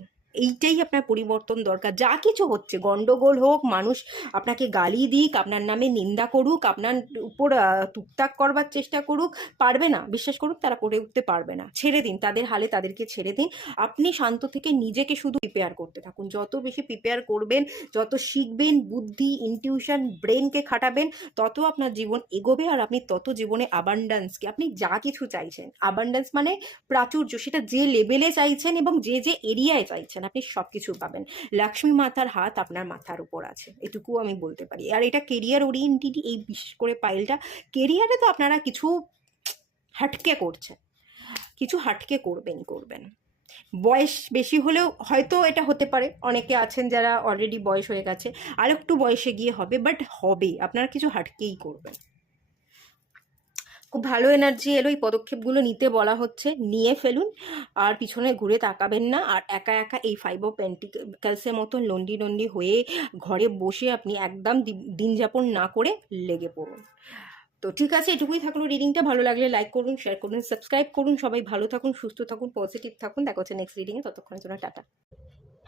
এইটাই আপনার পরিবর্তন দরকার। যা কিছু হচ্ছে, গন্ডগোল হোক, মানুষ আপনাকে গালি দিক, আপনার নামে নিন্দা করুক, আপনার উপর টুকটাক করবার চেষ্টা করুক, পারবে না, বিশ্বাস করুক, তারা করে উঠতে পারবে না। ছেড়ে দিন তাদের হালে, তাদেরকে ছেড়ে দিন। আপনি শান্ত থেকে নিজেকে শুধু প্রিপেয়ার করতে থাকুন। যত বেশি প্রিপেয়ার করবেন, যত শিখবেন, বুদ্ধি, ইনটিউশন, ব্রেনকে খাটাবেন, তত আপনার জীবন এগোবে, আর আপনি তত জীবনে অ্যাবান্ডান্সকে, আপনি যা কিছু চাইছেন, অ্যাবান্ডান্স মানে প্রাচুর্য, সেটা যে লেভেলে চাইছেন এবং যে যে এরিয়ায় চাইছেন, আপনি সব কিছু পাবেন। লক্ষ্মী মাতার হাত আপনার মাথার উপর আছে, এটুকু আমি বলতে পারি। আর এটা কেরিয়ার ওরিয়েন্টেড, এই বিশেষ করে পাইলটা কেরিয়ারে তো আপনারা কিছু হাটকে করছেন, কিছু হাটকে করবেন। বয়স বেশি হলেও হয়তো এটা হতে পারে, অনেকে আছেন যারা অলরেডি বয়স হয়ে গেছে, আর একটু বয়সে গিয়ে হবে, বাট হবে, আপনারা কিছু হাটকেই করবেন। খুব ভালো এনার্জি এলো, এই পদক্ষেপগুলো নিতে বলা হচ্ছে, নিয়ে ফেলুন আর পিছনে ঘুরে তাকাবেন না। আর একা একা এই 5 অফ পেন্টিকলসের মতন লন্ডি হয়ে ঘরে বসে আপনি একদম দিন যাপন না করে লেগে পড়ুন। তো ঠিক আছে, এটুকুই থাকলো রিডিংটা। ভালো লাগলে লাইক করুন, শেয়ার করুন, সাবস্ক্রাইব করুন। সবাই ভালো থাকুন, সুস্থ থাকুন, পজিটিভ থাকুন। দেখা হচ্ছে নেক্সট রিডিংয়ে, ততক্ষণের জন্য টাটা।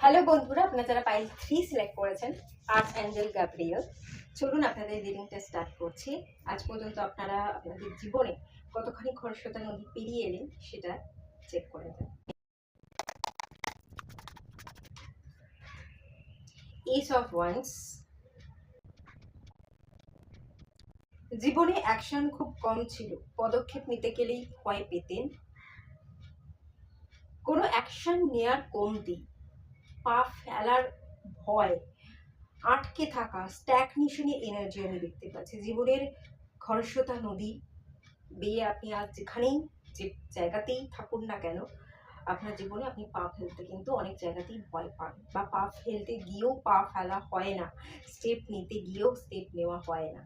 হ্যালো বন্ধুরা, আপনারা যারা পাইল 3 সিলেক্ট করেছেন, আর্চঅ্যাঞ্জেল গ্যাব্রিয়েল, চলুন আপনাদের রিডিংটা স্টার্ট করছি। আজ পর্যন্ত আপনারা আপনাদের জীবনে কতখানি খরস্রোতা নদী পেরিয়ে এলেন সেটা চেক করে দেন। Ace of wands. জীবনে অ্যাকশন খুব কম ছিল, পদক্ষেপ নিতে গেলেই ভয় পেতেন। কোনো অ্যাকশন নেয়ার কমতি, পা ফেলার ভয়, আটকে থাকা, স্ট্যাগনেশনের এনার্জি আমি দেখতে পাচ্ছি। জীবনের খরস্রোতা নদী বেয়ে আপনি আজ যেখানেই যে জায়গাতেই থাকুন না কেন, আপনার জীবনে আপনি পা ফেলতে কিন্তু অনেক জায়গাতেই ভয় পান, বা পা ফেলতে গিয়েও পা ফেলা হয় না, স্টেপ নিতে গিয়েও স্টেপ নেওয়া হয় না।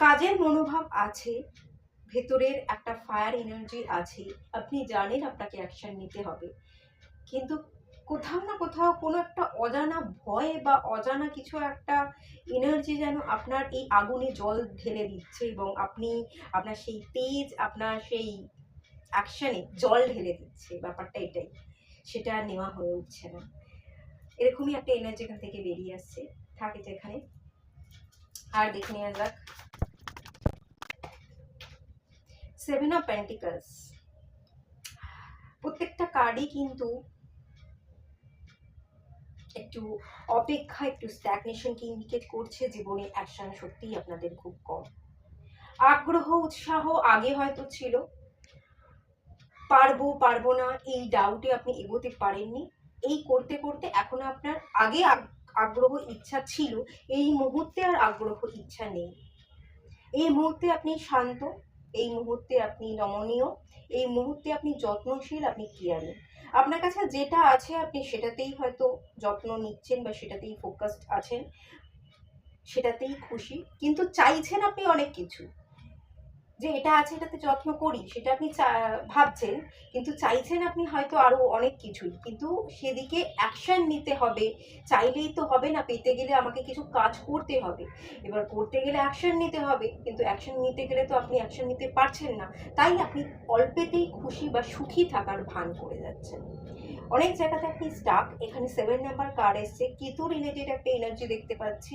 কাজের মনোভাব আছে, ভেতরের একটা ফায়ার এনার্জি আছে, আপনি জানেন আপনাকে অ্যাকশন নিতে হবে, কিন্তু কোথাও না কোথাও কোনো একটা অজানা ভয় বা অজানা কিছু একটা এনার্জি যেন আপনার এই আগুনে জল ঢেলে দিচ্ছে, এবং আপনি আপনার সেই তেজ, আপনার সেই অ্যাকশনে জল ঢেলে দিচ্ছে। ব্যাপারটা এটাই, সেটা নেওয়া হয়ে উঠছে না। এরকমই একটা এনার্জি এখান থেকে বেরিয়ে আসছে, থাকে যেখানে। আর দেখে নেওয়া যাক 7 অফ পেন্টিকলস। প্রত্যেকটা কার্ডই কিন্তু একটু অপেক্ষা, একটু স্ট্যাগনেশনকে ইন্ডিকেট করছে। জীবনে অ্যাকশন সত্যিই আপনাদের খুব কম। আগ্রহ, উৎসাহ আগে হয়তো ছিল, পারবো না এই ডাউটে আপনি এগোতে পারেননি। এই করতে করতে এখন আপনার আগে আগ্রহ ইচ্ছা ছিল, এই মুহূর্তে আর আগ্রহ ইচ্ছা নেই। এই মুহূর্তে আপনি শান্ত, এই মুহূর্তে আপনি নমনীয়, এই মুহূর্তে আপনি যত্নশীল, আপনি কেয়ারিং। আপনার কাছে যেটা আছে আপনি সেটাতেই হয়তো যত্ন নিচ্ছেন, বা সেটাতেই ফোকাসড আছেন, সেটাতেই খুশি, কিন্তু চাইছেন আপনি অনেক কিছু, যে এটা আছে এটাতে যত্ন করি, সেটা আপনি ভাবছেন, কিন্তু চাইছেন আপনি হয়তো আরো অনেক কিছুই, কিন্তু সেদিকে অ্যাকশন নিতে হবে। চাইলেই তো হবে না, পেতে গেলে আমাকে কিছু কাজ করতে হবে, এবার করতে গেলে অ্যাকশন নিতে হবে, কিন্তু অ্যাকশন নিতে গেলে তো আপনি অ্যাকশন নিতে পারছেন না, তাই আপনি অল্পেতেই খুশি বা সুখী থাকার ভান করে যাচ্ছেন। অনেক জায়গাতে আপনি স্টাক। এখানে 7 নাম্বার কার্ড এসছে, কেতু রিলেটেড একটা এনার্জি দেখতে পাচ্ছি।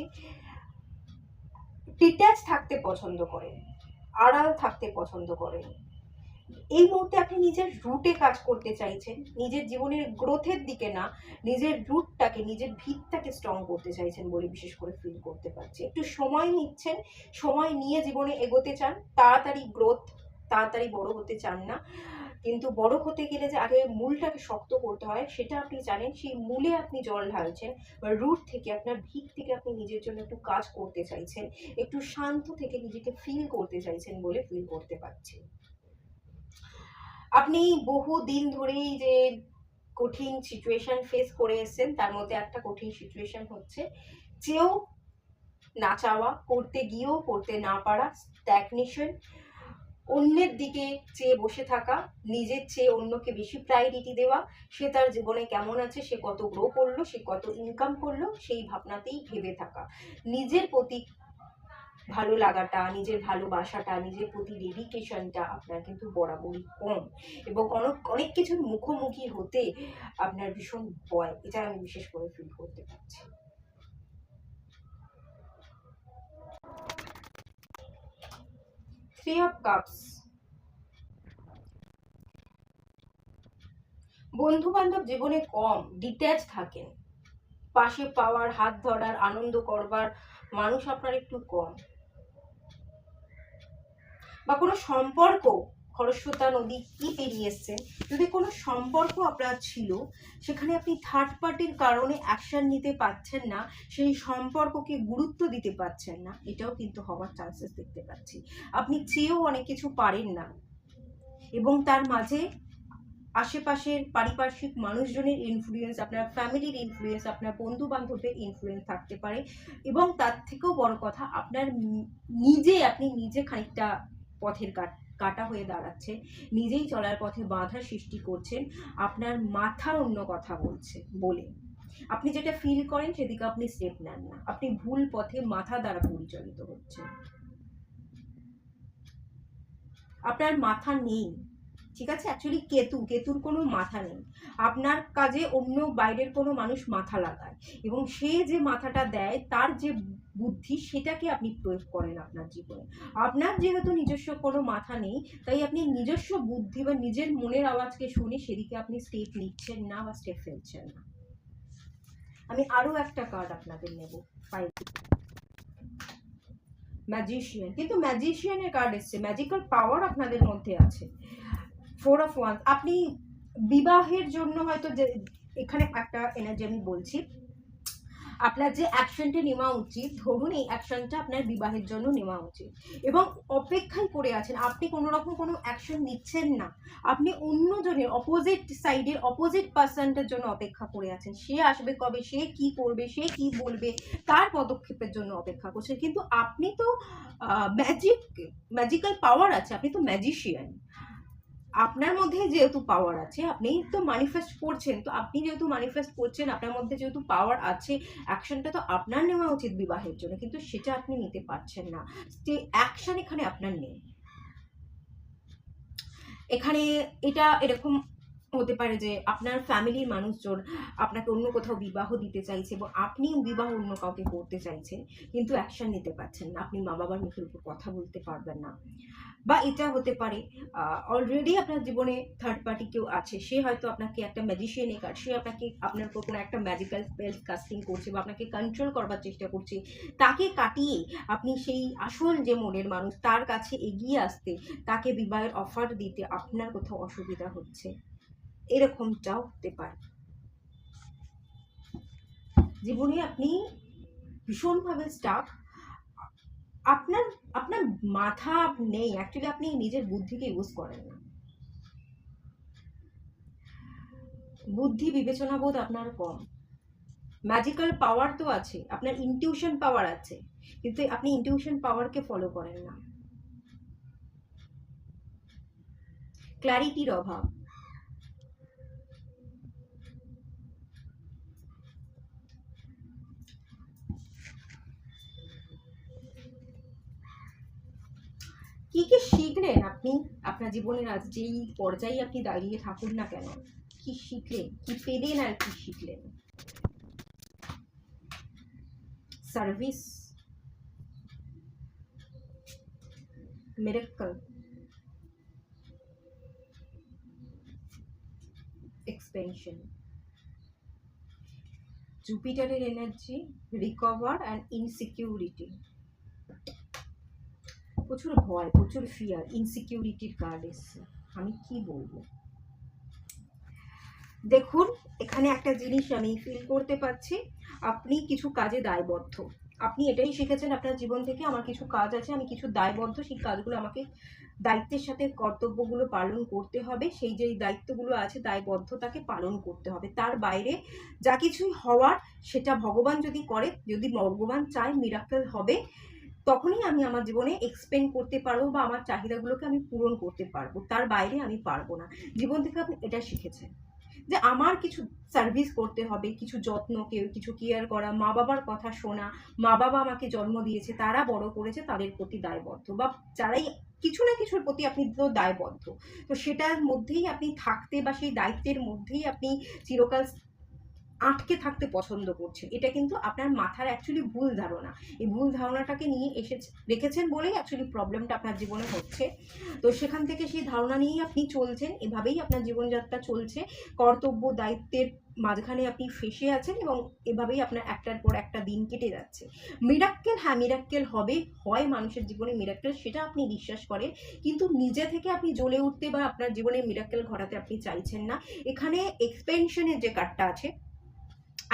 ডিট্যাচ থাকতে পছন্দ করেন, আড়াল থাকতে পছন্দ করেন। এই মুহূর্তে আপনি নিজের রুটে কাজ করতে চাইছেন, নিজের জীবনের গ্রোথের দিকে না, নিজের রুটটাকে, নিজের ভিতটাকে স্ট্রং করতে চাইছেন বলে বিশেষ করে ফিল করতে পারছি। একটু সময় নিচ্ছেন, সময় নিয়ে জীবনে এগোতে চান, তাড়াতাড়ি গ্রোথ, তাড়াতাড়ি বড় হতে চান না। কিন্তু বড় হতে গেলে যে আগে মূলটাকে শক্ত করতে হয় সেটা আপনি জানেন, সেই মূলে আপনি জল ঢালছেন, বা রুট থেকে, আপনার ভিত থেকে আপনি নিজের জন্য একটু কাজ করতে চাইছেন, একটু শান্ত থেকে নিজেকে ফিল করতে চাইছেন বলে ফিল করতে পারছি। আপনি বহু দিন ধরেই যে কঠিন সিচুয়েশন ফেস করে এসেছেন, তার মধ্যে একটা কঠিন সিচুয়েশন হচ্ছে চেয়েও না চাওয়া, করতে গিয়েও করতে না পারা, স্ট্যাগনেশন, অন্যের দিকে চেয়ে বসে থাকা, নিজের চেয়ে অন্যকে বেশি প্রায়োরিটি দেওয়া, সে তার জীবনে কেমন আছে, সে কত গ্রো করলো, সে কত ইনকাম করলো, সেই ভাবনাতেই ভেবে থাকা। নিজের প্রতি ভালো লাগাটা, নিজের ভালোবাসাটা, নিজের প্রতি ডেডিকেশনটা আপনার কিন্তু বরাবরই কম, এবং অনেক কিছুর মুখোমুখি হতে আপনার ভীষণ ভয়, এটা আমি বিশেষ করে ফিল করতে পারছি। Three of cups. বন্ধু বান্ধব জীবনে কম, ডিট্যাচ থাকেন, পাশে পাওয়ার, হাত ধরার, আনন্দ করবার মানুষ আপনার একটু কম, বা কোনো সম্পর্ক খরস্রোতা নদী কি পেরিয়ে এসছেন, যদি কোনো সম্পর্ক আপনার ছিল সেখানে আপনি থার্ড পার্টির কারণে অ্যাকশন নিতে পারছেন না, সেই সম্পর্ককে গুরুত্ব দিতে পারছেন না, এটাও কিন্তু হওয়ার চান্সেস দেখতে পাচ্ছি। আপনি চেয়েও অনেক কিছু পারেন না, এবং তার মাঝে আশেপাশের পারিপার্শ্বিক মানুষজনের ইনফ্লুয়েন্স, আপনার ফ্যামিলির ইনফ্লুয়েন্স, আপনার বন্ধু বান্ধবের ইনফ্লুয়েন্স থাকতে পারে, এবং তার থেকেও বড় কথা আপনার আপনি নিজে খানিকটা পথের কাটা হয়ে দাঁড়াচ্ছে, নিজেই চলার পথে বাধা সৃষ্টি করছেন, আপনার মাথা অন্য কথা বলে আপনি যেটা ফিল করেন সেদিকে আপনি স্টেপ নেন না, আপনি ভুল পথে মাথা দ্বারা পরিচালিত হচ্ছেন। আপনার মাথা নেই, ঠিক আছে? অ্যাকচুয়ালি কেতুর কোনো মাথা নেই। আপনার কাজে অন্য বাইরের কোনো মানুষ মাথা লাগায়, এবং সে যে মাথাটা দেয় তার যে বুদ্ধি সেটাকে আপনি প্রয়োগ করেন আপনার জীবনে। আপনার যেহেতু নিজস্ব কোনো মাথা নেই, তাই আপনি নিজস্ব বুদ্ধি বা নিজের মনের আওয়াজকে শুনে সেদিকে আপনি স্টেপ নিচ্ছেন না বা স্টেপ ফেলছেন না। আমি আরো একটা কার্ড আপনাদের নেব, ম্যাজিশিয়ান। কিন্তু ম্যাজিশিয়ানের কার্ড এসছে, ম্যাজিক্যাল পাওয়ার আপনাদের মধ্যে আছে। 4 of Wands, আপনি বিবাহের জন্য হয়তো যে এখানে একটা এনার্জি আমি বলছি, আপনার যে অ্যাকশনটা নেওয়া উচিত, ধরুন এই অ্যাকশনটা আপনার বিবাহের জন্য নেওয়া উচিত, এবং অপেক্ষায় করে আছেন, আপনি কোনো রকম কোনো অ্যাকশন নিচ্ছেন না, আপনি অন্যজনের অপোজিট সাইডের অপোজিট পার্সনটার জন্য অপেক্ষা করে আছেন, সে আসবে কবে, সে কি করবে, সে কি বলবে, তার পদক্ষেপের জন্য অপেক্ষা করছেন। কিন্তু আপনি তো ম্যাজিক্যাল পাওয়ার আছে, আপনি তো ম্যাজিশিয়ান, আপনার মধ্যে যেহেতু পাওয়ার আছে, আপনি তো ম্যানিফেস্ট করছেন, তো আপনি যেহেতু ম্যানিফেস্ট করছেন, আপনার মধ্যে যেহেতু পাওয়ার আছে, অ্যাকশনটা তো আপনার নেওয়া উচিত বিবাহের জন্য, কিন্তু সেটা আপনি নিতে পারছেন না, যে অ্যাকশন এখানে আপনার নেই। এখানে এটা এরকম হতে পারে যে আপনার ফ্যামিলির মানুষজন আপনাকে অন্য কোথাও বিবাহ দিতে চাইছে, এবং আপনি বিবাহ অন্য কাউকে করতে চাইছেন, কিন্তু অ্যাকশন নিতে পারছেন না, আপনি মা বাবার মুখের উপর কথা বলতে পারবেন না। বা এটা হতে পারে অলরেডি আপনার জীবনে থার্ড পার্টি কেউ আছে, সে হয়তো আপনাকে একটা ম্যাজিশিয়ানের কার্ড, সে আপনার উপর কোনো একটা ম্যাজিক্যাল স্পেল কাস্টিং করছে, বা আপনাকে কন্ট্রোল করবার চেষ্টা করছে, তাকে কাটিয়ে আপনি সেই আসল যে মনের মানুষ তার কাছে এগিয়ে আসতে, তাকে বিবাহের অফার দিতে আপনার কোথাও অসুবিধা হচ্ছে, এরকমটাও হতে পারে। জীবনে আপনি ভীষণভাবে স্টাক, আপনার আপনার মাথা নেই, অ্যাকচুয়ালি আপনি নিজের বুদ্ধিকে ইউজ করেন না, বুদ্ধি বিবেচনা বোধ আপনার কম। ম্যাজিক্যাল পাওয়ার তো আছে, আপনার ইনটিউশন পাওয়ার আছে, কিন্তু আপনি ইনটিউশন পাওয়ারকে ফলো করেন না, ক্ল্যারিটির অভাব। কি কি শিখলেন আপনি আপনার জীবনের আজ যেই পর্যায়ে আপনি দাঁড়িয়ে থাকুন না কেন, কি শিখলেন, কি পেলেন আর কি শিখলেন? সার্ভিস, মিরাকল, এক্সপেনশন, জুপিটারের এনার্জি, রিকভার অ্যান্ড ইনসিকিউরিটি, প্রচুর ভয়, প্রচুর ফিয়ার, ইনসিকিউরিটির কার্ড এসছে। আমি কি বলবো, দেখুন এখানে একটা জিনিস আমি ফিল করতে পারছি, আপনি কিছু কাজে দায়বদ্ধ, আপনি এটাই শিখেছেন আপনার জীবন থেকে, আমার কিছু কাজ আছে, আমি কিছু দায়বদ্ধ, সেই কাজগুলো আমাকে দায়িত্বের সাথে কর্তব্যগুলো পালন করতে হবে, সেই যে দায়িত্বগুলো আছে দায়বদ্ধতাকে পালন করতে হবে, তার বাইরে যা কিছুই হওয়ার সেটা ভগবান যদি করে, যদি ভগবান চায় মিরাকেল হবে, তখনই আমি আমার জীবনে এক্সপেন্ড করতে পারবো, বা আমার চাহিদাগুলোকে আমি পূরণ করতে পারবো, তার বাইরে আমি পারবো না। জীবন থেকে আপনি এটা শিখেছেন যে আমার কিছু সার্ভিস করতে হবে, কিছু যত্ন, কিছু কেয়ার করা, মা বাবার কথা শোনা, মা বাবা আমাকে জন্ম দিয়েছে, তারা বড় করেছে, তাদের প্রতি দায়বদ্ধ, বা যারাই কিছু না কিছুর প্রতি আপনি তো দায়বদ্ধ, তো সেটার মধ্যেই আপনি থাকতে, বা সেই দায়িত্বের মধ্যেই আপনি চিরকাল আটকে থাকতে পছন্দ করছেন। এটা কিন্তু আপনার মাথার অ্যাকচুয়ালি ভুল ধারণা। এই ভুল ধারণাটাকে নিয়ে রেখেছেন বলেই অ্যাকচুয়ালি প্রবলেমটা আপনার জীবনে হচ্ছে। তো সেখান থেকে সেই ধারণা নিয়েই আপনি চলছেন, এভাবেই আপনার জীবনযাত্রা চলছে। কর্তব্য দায়িত্বের মাঝখানে আপনি ফেঁসে আছেন এবং এভাবেই আপনার একটার পর একটা দিন কেটে যাচ্ছে। মিরাক্কেল, হ্যাঁ মিরাক্কেল হবে, হয় মানুষের জীবনে মিরাক্কেল, সেটা আপনি বিশ্বাস করেন, কিন্তু নিজে থেকে আপনি জ্বলে উঠতে বা আপনার জীবনে মিরাক্কেল ঘটাতে আপনি চাইছেন না। এখানে এক্সপেনশনের যে কার্ডটা আছে,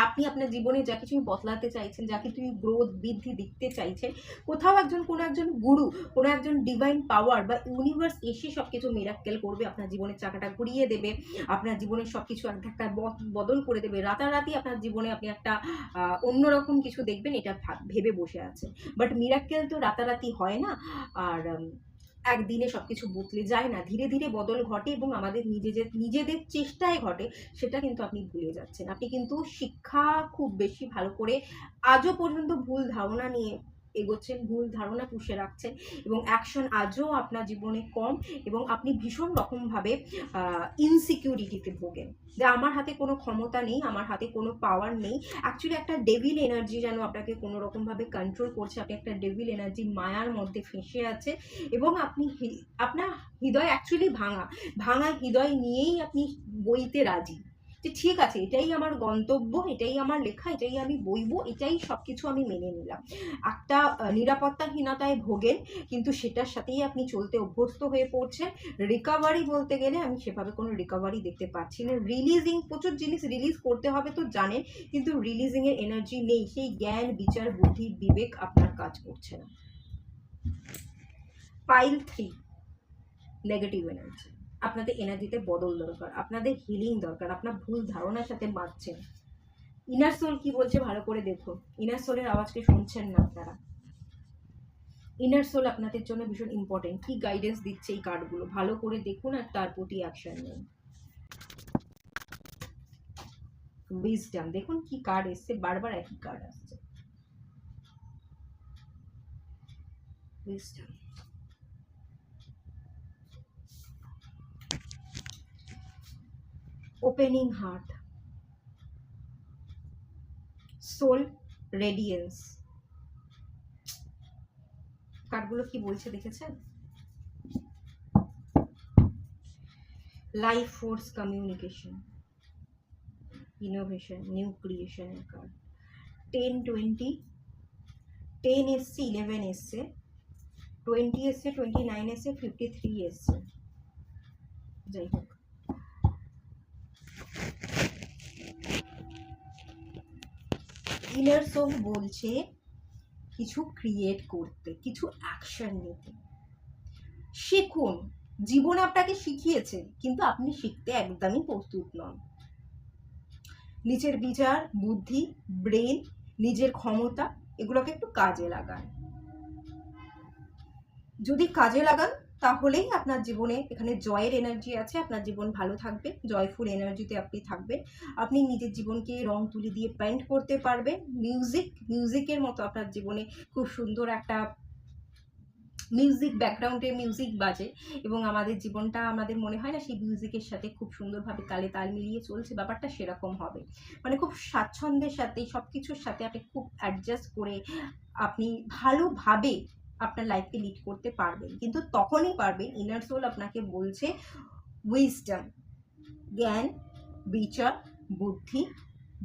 আপনি আপনার জীবনে যা কিছু বদলাতে চাইছেন, যা কিছু গ্রোথ বৃদ্ধি দেখতে চাইছেন, কোথাও কোনো একজন গুরু, কোনো একজন ডিভাইন পাওয়ার বা ইউনিভার্স এসে সব কিছু মিরাক্কেল করবে, আপনার জীবনের চাকাটা ঘুরিয়ে দেবে, আপনার জীবনের সব কিছু একটা বদল করে দেবে। রাতারাতি আপনার জীবনে আপনি একটা অন্যরকম কিছু দেখবেন, এটা ভেবে বসে আছেন। বাট মিরাক্কেল তো রাতারাতি হয় না, আর একদিনে সব কিছু বদলে যায় না, ধীরে ধীরে বদল ঘটে এবং আমাদের নিজেদের চেষ্টায় ঘটে। সেটা কিন্তু আপনি ভুলে যাচ্ছেন। আপনি কিন্তু শিক্ষা খুব বেশি ভালো করে আজও পর্যন্ত ভুল ধারণা নিয়ে এগোচ্ছেন, ভুল ধারণা পুষে রাখছেন এবং অ্যাকশন আজও আপনার জীবনে কম, এবং আপনি ভীষণ রকমভাবে ইনসিকিউরিটিতে ভোগেন যে আমার হাতে কোনো ক্ষমতা নেই, আমার হাতে কোনো পাওয়ার নেই। অ্যাকচুয়ালি একটা ডেভিল এনার্জি যেন আপনাকে কোনো রকমভাবে কন্ট্রোল করছে। আপনি একটা ডেভিল এনার্জি মায়ার মধ্যে ফেঁসে আছে এবং আপনার হৃদয় অ্যাকচুয়ালি ভাঙা হৃদয় নিয়েই আপনি বইতে রাজি, যে ঠিক আছে এটাই আমার গন্তব্য, এটাই আমার লেখা, এটাই আমি বইবো, এটাই সব কিছু আমি মেনে নিলাম। একটা নিরাপত্তাহীনতায় ভোগেন, কিন্তু সেটার সাথেই আপনি চলতে অভ্যস্ত হয়ে পড়ছেন। রিকভারি বলতে গেলে আমি সেভাবে কোনো রিকভারি দেখতে পাচ্ছি না। রিলিজিং, প্রচুর জিনিস রিলিজ করতে হবে তো জানেন, কিন্তু রিলিজিংয়ের এনার্জি নেই। সেই জ্ঞান, বিচার, বুদ্ধি, বিবেক আপনার কাজ করছে না। Pile 3, negative energy. আপনাদের এনার্জিতে বদল দরকার, আপনাদের হিলিং দরকার, আপনার ভুল ধারণার সাথে বাঁচছেন। ইনার সোল কি বলছে ভালো করে দেখুন। ইনার সোলের আওয়াজকে শুনছেন না আপনারা। ইনার সোল আপনাদের জন্য ভীষণ ইম্পর্টেন্ট। কি গাইডেন্স দিচ্ছে এই কার্ডগুলো ভালো করে দেখুন আর তার প্রতি অ্যাকশন নিন। উইজডম, দেখুন কি কার্ড এসছে, বারবার একই কার্ড আসছে। Wisdom, opening heart, soul radiance. কার্ডগুলো কি বলছে দেখেছেন? Life force, communication, innovation, new ক্রিয়েশনের কার্ড। 10, 20, 10 এসছে, 11 এসছে, 20 এসছে, 29 এসছে, 53 এসছে। যাই হোক, ইনার সোল বলছে কিছু ক্রিয়েট করতে, কিছু অ্যাকশন নিতে। শিখুন, জীবন আপনাকে শিখিয়েছে কিন্তু আপনি শিখতে একদমই প্রস্তুত নন। নিজের বিচার, বুদ্ধি, ব্রেন, নিজের ক্ষমতা, এগুলোকে একটু কাজে লাগান। যদি কাজে লাগান তাহলেই আপনার জীবনে এখানে জয়ের এনার্জি আছে, আপনার জীবন ভালো থাকবে, জয়ফুল এনার্জিতে আপনি থাকবেন। আপনি নিজের জীবনকে রং তুলি দিয়ে পেইন্ট করতে পারবেন। মিউজিকের মতো আপনার জীবনে খুব সুন্দর একটা মিউজিক, ব্যাকগ্রাউন্ডে মিউজিক বাজে এবং আমাদের জীবনটা আমাদের মনে হয় না সেই মিউজিকের সাথে খুব সুন্দরভাবে তালে তাল মিলিয়ে চলছে, ব্যাপারটা সেরকম হবে। মানে খুব স্বাচ্ছন্দ্যের সাথে সব কিছুর সাথে আপনি খুব অ্যাডজাস্ট করে আপনি ভালোভাবে আপনার লাইফকে লিড করতে পারবেন, কিন্তু তখনই পারবেন। ইনার সোল আপনাকে বলছে উইজডম, জ্ঞান, বিচার, বুদ্ধি,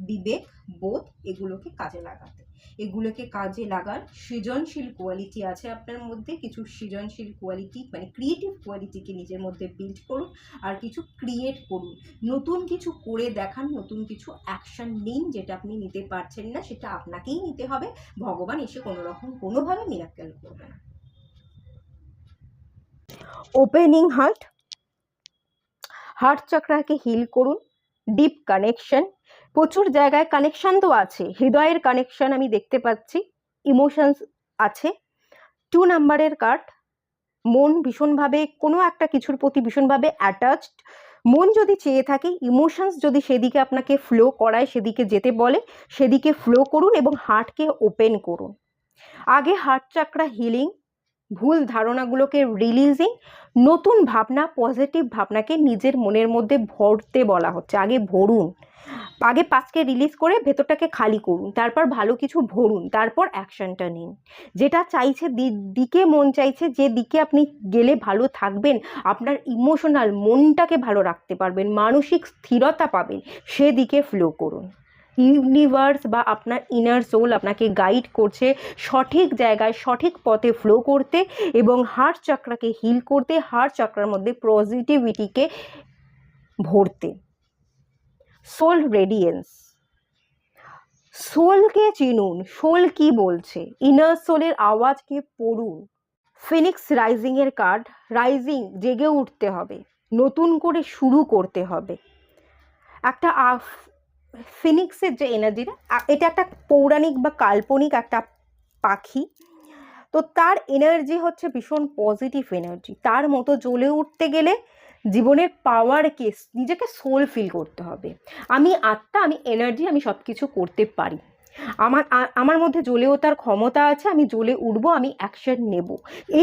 বিবেক, বোধ, এগুলোকে কাজে লাগাতে। এগুলোকে কাজে লাগার সৃজনশীল কোয়ালিটি আছে আপনার মধ্যে। কিছু সৃজনশীল কোয়ালিটি মানে ক্রিয়েটিভ কোয়ালিটিকে নিজের মধ্যে বিল্ড করুন আর কিছু ক্রিয়েট করুন, নতুন কিছু করে দেখান, নতুন কিছু অ্যাকশন নিন। যেটা আপনি নিতে পারছেন না সেটা আপনাকেই নিতে হবে, ভগবান এসে কোনো রকম কোনোভাবে মিরাক্কেল করবে না। ওপেনিং হার্ট, হার্ট চক্রাকে হিল করুন। ডিপ কানেকশন, প্রচুর জায়গায় কানেকশন তো আছে, হৃদয়ের কানেকশন আমি দেখতে পাচ্ছি, ইমোশনস আছে। 2 নাম্বারের কার্ড, মন ভীষণভাবে কোনো একটা কিছুর প্রতি ভীষণভাবে অ্যাটাচড। মন যদি চেয়ে থাকে, ইমোশনস যদি সেদিকে আপনাকে ফ্লো করায়, সেদিকে যেতে বলে, সেদিকে ফ্লো করুন এবং হার্টকে ওপেন করুন। আগে হার্ট চক্রা হিলিং, ভুল ধারণাগুলোকে রিলিজিং, নতুন ভাবনা, পজিটিভ ভাবনাকে নিজের মনের মধ্যে ভরতে বলা হচ্ছে। আগে ভরুন, আগে পাঁচকে রিলিজ করে ভেতরটাকে খালি করুন, তারপর ভালো কিছু ভরুন, তারপর অ্যাকশনটা নিন। যেটা চাইছে দিকে মন চাইছে, যে দিকে আপনি গেলে ভালো থাকবেন, আপনার ইমোশনাল মনটাকে ভালো রাখতে পারবেন, মানসিক স্থিরতা পাবেন, সেদিকে ফ্লো করুন। ইউনিভার্স বা আপনার ইনার সোল আপনাকে গাইড করছে সঠিক জায়গায় সঠিক পথে ফ্লো করতে এবং হার্ট চক্রাকে হিল করতে, হার্ট চক্রার মধ্যে পজিটিভিটিকে ভরতে। সোল রেডিয়েন্স, সোলকে চিনুন, সোল কি বলছে, ইনার সোলের আওয়াজকে পড়ুন। ফিনিক্স রাইজিং এর কার্ড, রাইজিং, জেগে উঠতে হবে, নতুন করে শুরু করতে হবে। একটা ফিনিক্সের যে এনার্জিটা, এটা একটা পৌরাণিক বা কাল্পনিক একটা পাখি, তো তার এনার্জি হচ্ছে ভীষণ পজিটিভ এনার্জি। তার মতো জ্বলে উঠতে গেলে জীবনের পাওয়ারকে, নিজেকে সোল ফিল করতে হবে। আমি আত্মা, আমি এনার্জি, আমি সব কিছু করতে পারি, আমার মধ্যে জ্বলে ওঠার ক্ষমতা আছে, আমি জ্বলে উঠবো, আমি অ্যাকশন নেব।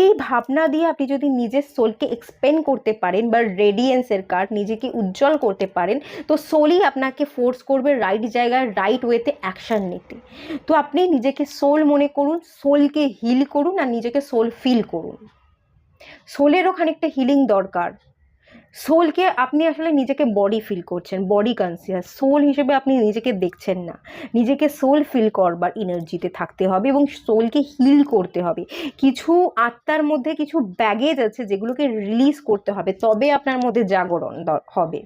এই ভাবনা দিয়ে আপনি যদি নিজের সোলকে এক্সপেন্ড করতে পারেন বা রেডিয়েন্সের কার্ড, নিজেকে উজ্জ্বল করতে পারেন, তো সোলই আপনাকে ফোর্স করবে রাইট জায়গায় রাইট ওয়েতে অ্যাকশন নিতে। তো আপনি নিজেকে সোল মনে করুন, সোলকে হিল করুন আর নিজেকে সোল ফিল করুন। সোলেরও খানিকটা হিলিং দরকার। সোলকে আপনি আসলে নিজেকে বডি ফিল করছেন, বডি কনসিয়াস, সোল হিসেবে আপনি নিজেকে দেখছেন না। নিজেকে সোল ফিল করবার এনার্জিতে থাকতে হবে এবং সোলকে হিল করতে হবে। কিছু আত্মার মধ্যে কিছু ব্যাগেজ আছে যেগুলোকে রিলিজ করতে হবে, তবে আপনার মধ্যে জাগরণ হবে,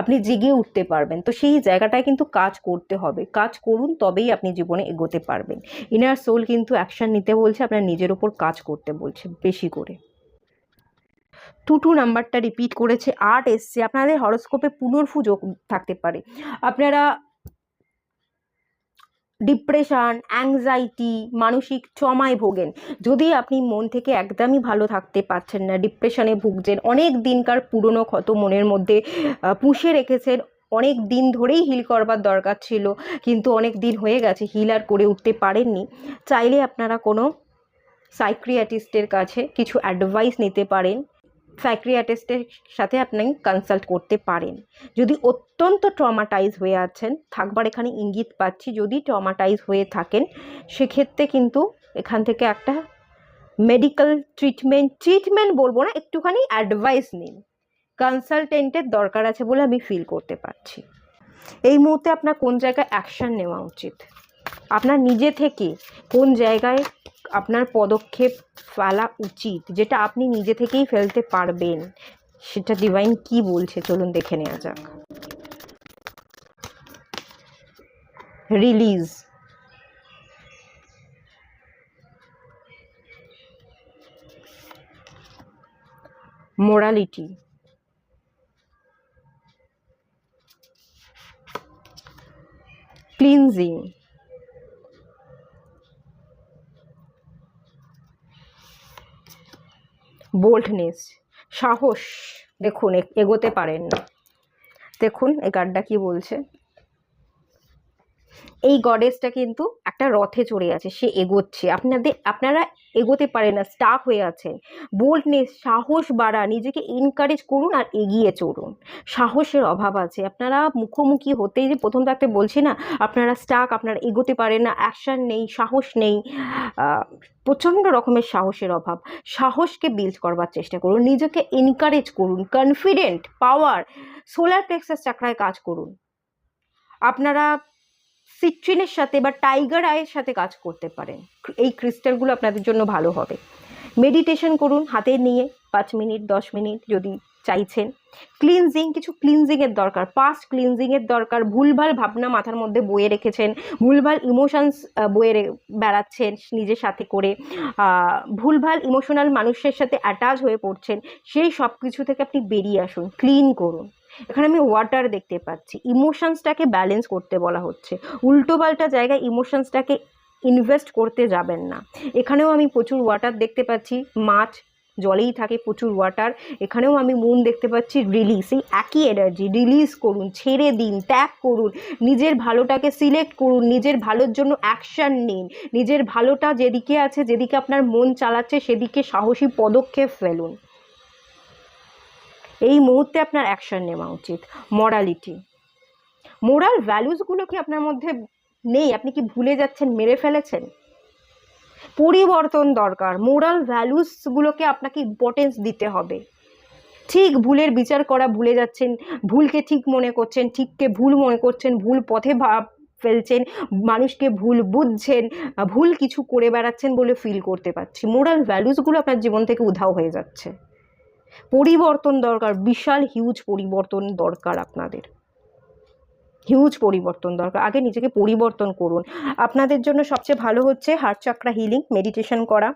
আপনি জেগে উঠতে পারবেন। তো সেই জায়গাটায় কিন্তু কাজ করতে হবে, কাজ করুন, তবেই আপনি জীবনে এগোতে পারবেন। ইনার সোল কিন্তু অ্যাকশন নিতে বলছে, আপনার নিজের ওপর কাজ করতে বলছে বেশি করে। 2 নাম্বারটা রিপিট করেছে, 8 এসছে। আপনাদের হরোস্কোপে পুনর্পুজো থাকতে পারে। আপনারা ডিপ্রেশন, অ্যাংজাইটি, মানসিক ট্রমায় ভোগেন। যদি আপনি মন থেকে একদমই ভালো থাকতে পারছেন না, ডিপ্রেশনে ভুগছেন, অনেক দিনকার পুরনো ক্ষত মনের মধ্যে পুষে রেখেছেন, অনেক দিন ধরেই হিল করবার দরকার ছিল কিন্তু অনেক দিন হয়ে গেছে, হিল আর করে উঠতে পারেননি, চাইলে আপনারা কোনো সাইক্রিয়াটিস্টের কাছে কিছু অ্যাডভাইস নিতে পারেন। সাইক্রিয়াটিস্টের সাথে আপনি কনসাল্ট করতে পারেন। যদি অত্যন্ত ট্রমাটাইজ হয়ে আছেন, থাকবার এখানে ইঙ্গিত পাচ্ছি, যদি ট্রমাটাইজ হয়ে থাকেন সেক্ষেত্রে কিন্তু এখান থেকে একটা মেডিকেল ট্রিটমেন্ট বলবো না, একটুখানি অ্যাডভাইস নিন, কনসালটেন্টের দরকার আছে বলে আমি ফিল করতে পারছি। এই মুহূর্তে আপনার কোন জায়গায় অ্যাকশন নেওয়া উচিত, আপনার নিজে থেকে কোন জায়গায় আপনার পদক্ষেপ ফেলা উচিত, যেটা আপনি নিজে থেকেই ফেলতে পারবেন, সেটা ডিভাইন কি বলছে চলুন দেখে নেওয়া যাক। রিলিজ, মোরালিটি, ক্লিনজিং, বোল্ডনেস, সাহস। দেখুন এগোতে পারেন না, দেখুন এই কার্ডটা কি বলছে। এই গডেসটা কিন্তু একটা রথে চড়ে আছে, সে এগোচ্ছে, আপনারা এগোতে পারেন না, স্টাক হয়ে আছেন। বোল্ডনেস, সাহস বাড়া, নিজেকে এনকারেজ করুন আর এগিয়ে চলুন। সাহসের অভাব আছে, আপনারা মুখোমুখি হতেই, যে প্রথম থাকতে বলছি না, আপনারা স্টাক, আপনারা এগোতে পারেন না, অ্যাকশন নেই, সাহস নেই, প্রচণ্ড রকমের সাহসের অভাব। সাহসকে বিল্ড করবার চেষ্টা করুন, নিজেকে এনকারেজ করুন, কনফিডেন্ট, পাওয়ার, সোলার প্লেক্সাস চাকরায় কাজ করুন। আপনারা সিট্রিনের সাথে বা টাইগার আইয়ের সাথে কাজ করতে পারেন, এই ক্রিস্টালগুলো আপনাদের জন্য ভালো হবে। মেডিটেশন করুন হাতে নিয়ে 5 মিনিট 10 মিনিট যদি চাইছেন। ক্লিনজিং, কিছু ক্লিনজিংয়ের দরকার, পাস্ট ক্লিনজিংয়ের দরকার। ভুলভাল ভাবনা মাথার মধ্যে বয়ে রেখেছেন, ভুলভাল ইমোশনস বয়ে বেড়াচ্ছেন নিজের সাথে করে, ভুলভাল ইমোশনাল মানুষের সাথে অ্যাটাচ হয়ে পড়ছেন, সেই সব কিছু থেকে আপনি বেরিয়ে আসুন, ক্লিন করুন। এখানে আমি ওয়াটার দেখতে পাচ্ছি, ইমোশনসটাকে ব্যালেন্স করতে বলা হচ্ছে। উল্টোপাল্টা জায়গায় ইমোশনসটাকে ইনভেস্ট করতে যাবেন না। এখানেও আমি প্রচুর ওয়াটার দেখতে পাচ্ছি, মাছ জলেই থাকে, প্রচুর ওয়াটার। এখানেও আমি মুন দেখতে পাচ্ছি, রিলিজ, এই একই এনার্জি, রিলিজ করুন, ছেড়ে দিন, ত্যাগ করুন, নিজের ভালোটাকে সিলেক্ট করুন, নিজের ভালোর জন্য অ্যাকশান নিন, নিজের ভালোটা যেদিকে আছে, যেদিকে আপনার মন চালাচ্ছে সেদিকে সাহসী পদক্ষেপ ফেলুন। এই মুহূর্তে আপনার অ্যাকশন নেওয়া উচিত। মরালিটি, মোরাল ভ্যালুসগুলো কি আপনার মধ্যে নেই? আপনি কি ভুলে যাচ্ছেন, মেরে ফেলেছেন? পরিবর্তন দরকার। মোরাল ভ্যালুসগুলোকে আপনাকে ইম্পর্টেন্স দিতে হবে। ঠিক ভুলের বিচার করা ভুলে যাচ্ছেন, ভুলকে ঠিক মনে করছেন, ঠিককে ভুল মনে করছেন, ভুল পথে ফেলছেন, মানুষকে ভুল বুঝছেন, ভুল কিছু করে বেড়াচ্ছেন বলে ফিল করতে পারছি। মোরাল ভ্যালুসগুলো আপনার জীবন থেকে উধাও হয়ে যাচ্ছে। পরিবর্তন দরকার, বিশাল হিউজ পরিবর্তন দরকার আপনাদের, হিউজ পরিবর্তন দরকার। আগে নিজেকে পরিবর্তন করুন। আপনাদের জন্য সবচেয়ে ভালো হচ্ছে হার্ট চাকরা হিলিং, মেডিটেশন করা,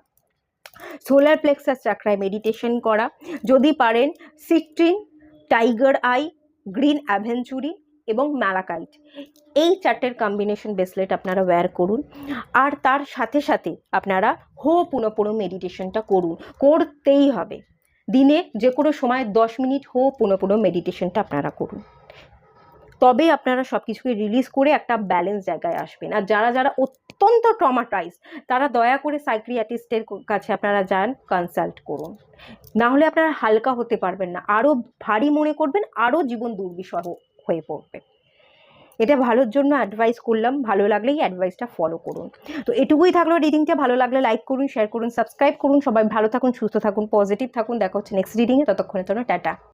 সোলার প্লেক্সাস চাকরায় মেডিটেশন করা, যদি পারেন সিট্রিন, টাইগার আই, গ্রিন অ্যাভেঞ্চুরি এবং ম্যালাকাইট, এই চারটের কম্বিনেশন ব্রেসলেট আপনারা ওয়্যার করুন। আর তার সাথে সাথে আপনারা পুনঃ মেডিটেশনটা করুন, করতেই হবে। দিনে যে কোনো সময় 10 মিনিট পুনঃ মেডিটেশনটা আপনারা করুন। তবে আপনারা সব কিছুকে রিলিজ করে একটা ব্যালেন্স জায়গায় আসবেন। আর যারা যারা অত্যন্ত ট্রমাটাইজ, তারা দয়া করে সাইক্রিয়াটিস্টের কাছে আপনারা যান, কনসাল্ট করুন। না হলে আপনারা হালকা হতে পারবেন না, আরও ভারী মনে করবেন, আরও জীবন দুর্বিষহ হয়ে পড়বে। এটা ভালোর জন্য অ্যাডভাইস করলাম, ভালো লাগলে এই অ্যাডভাইসটা ফলো করুন। তো এটুকুই থাকলো রিডিংটা। ভালো লাগলে লাইক করুন, শেয়ার করুন, সাবস্ক্রাইব করুন। সবাই ভালো থাকুন, সুস্থ থাকুন, পজিটিভ থাকুন। দেখা হচ্ছে নেক্সট রিডিংয়ে। ততক্ষণের জন্য টাটা।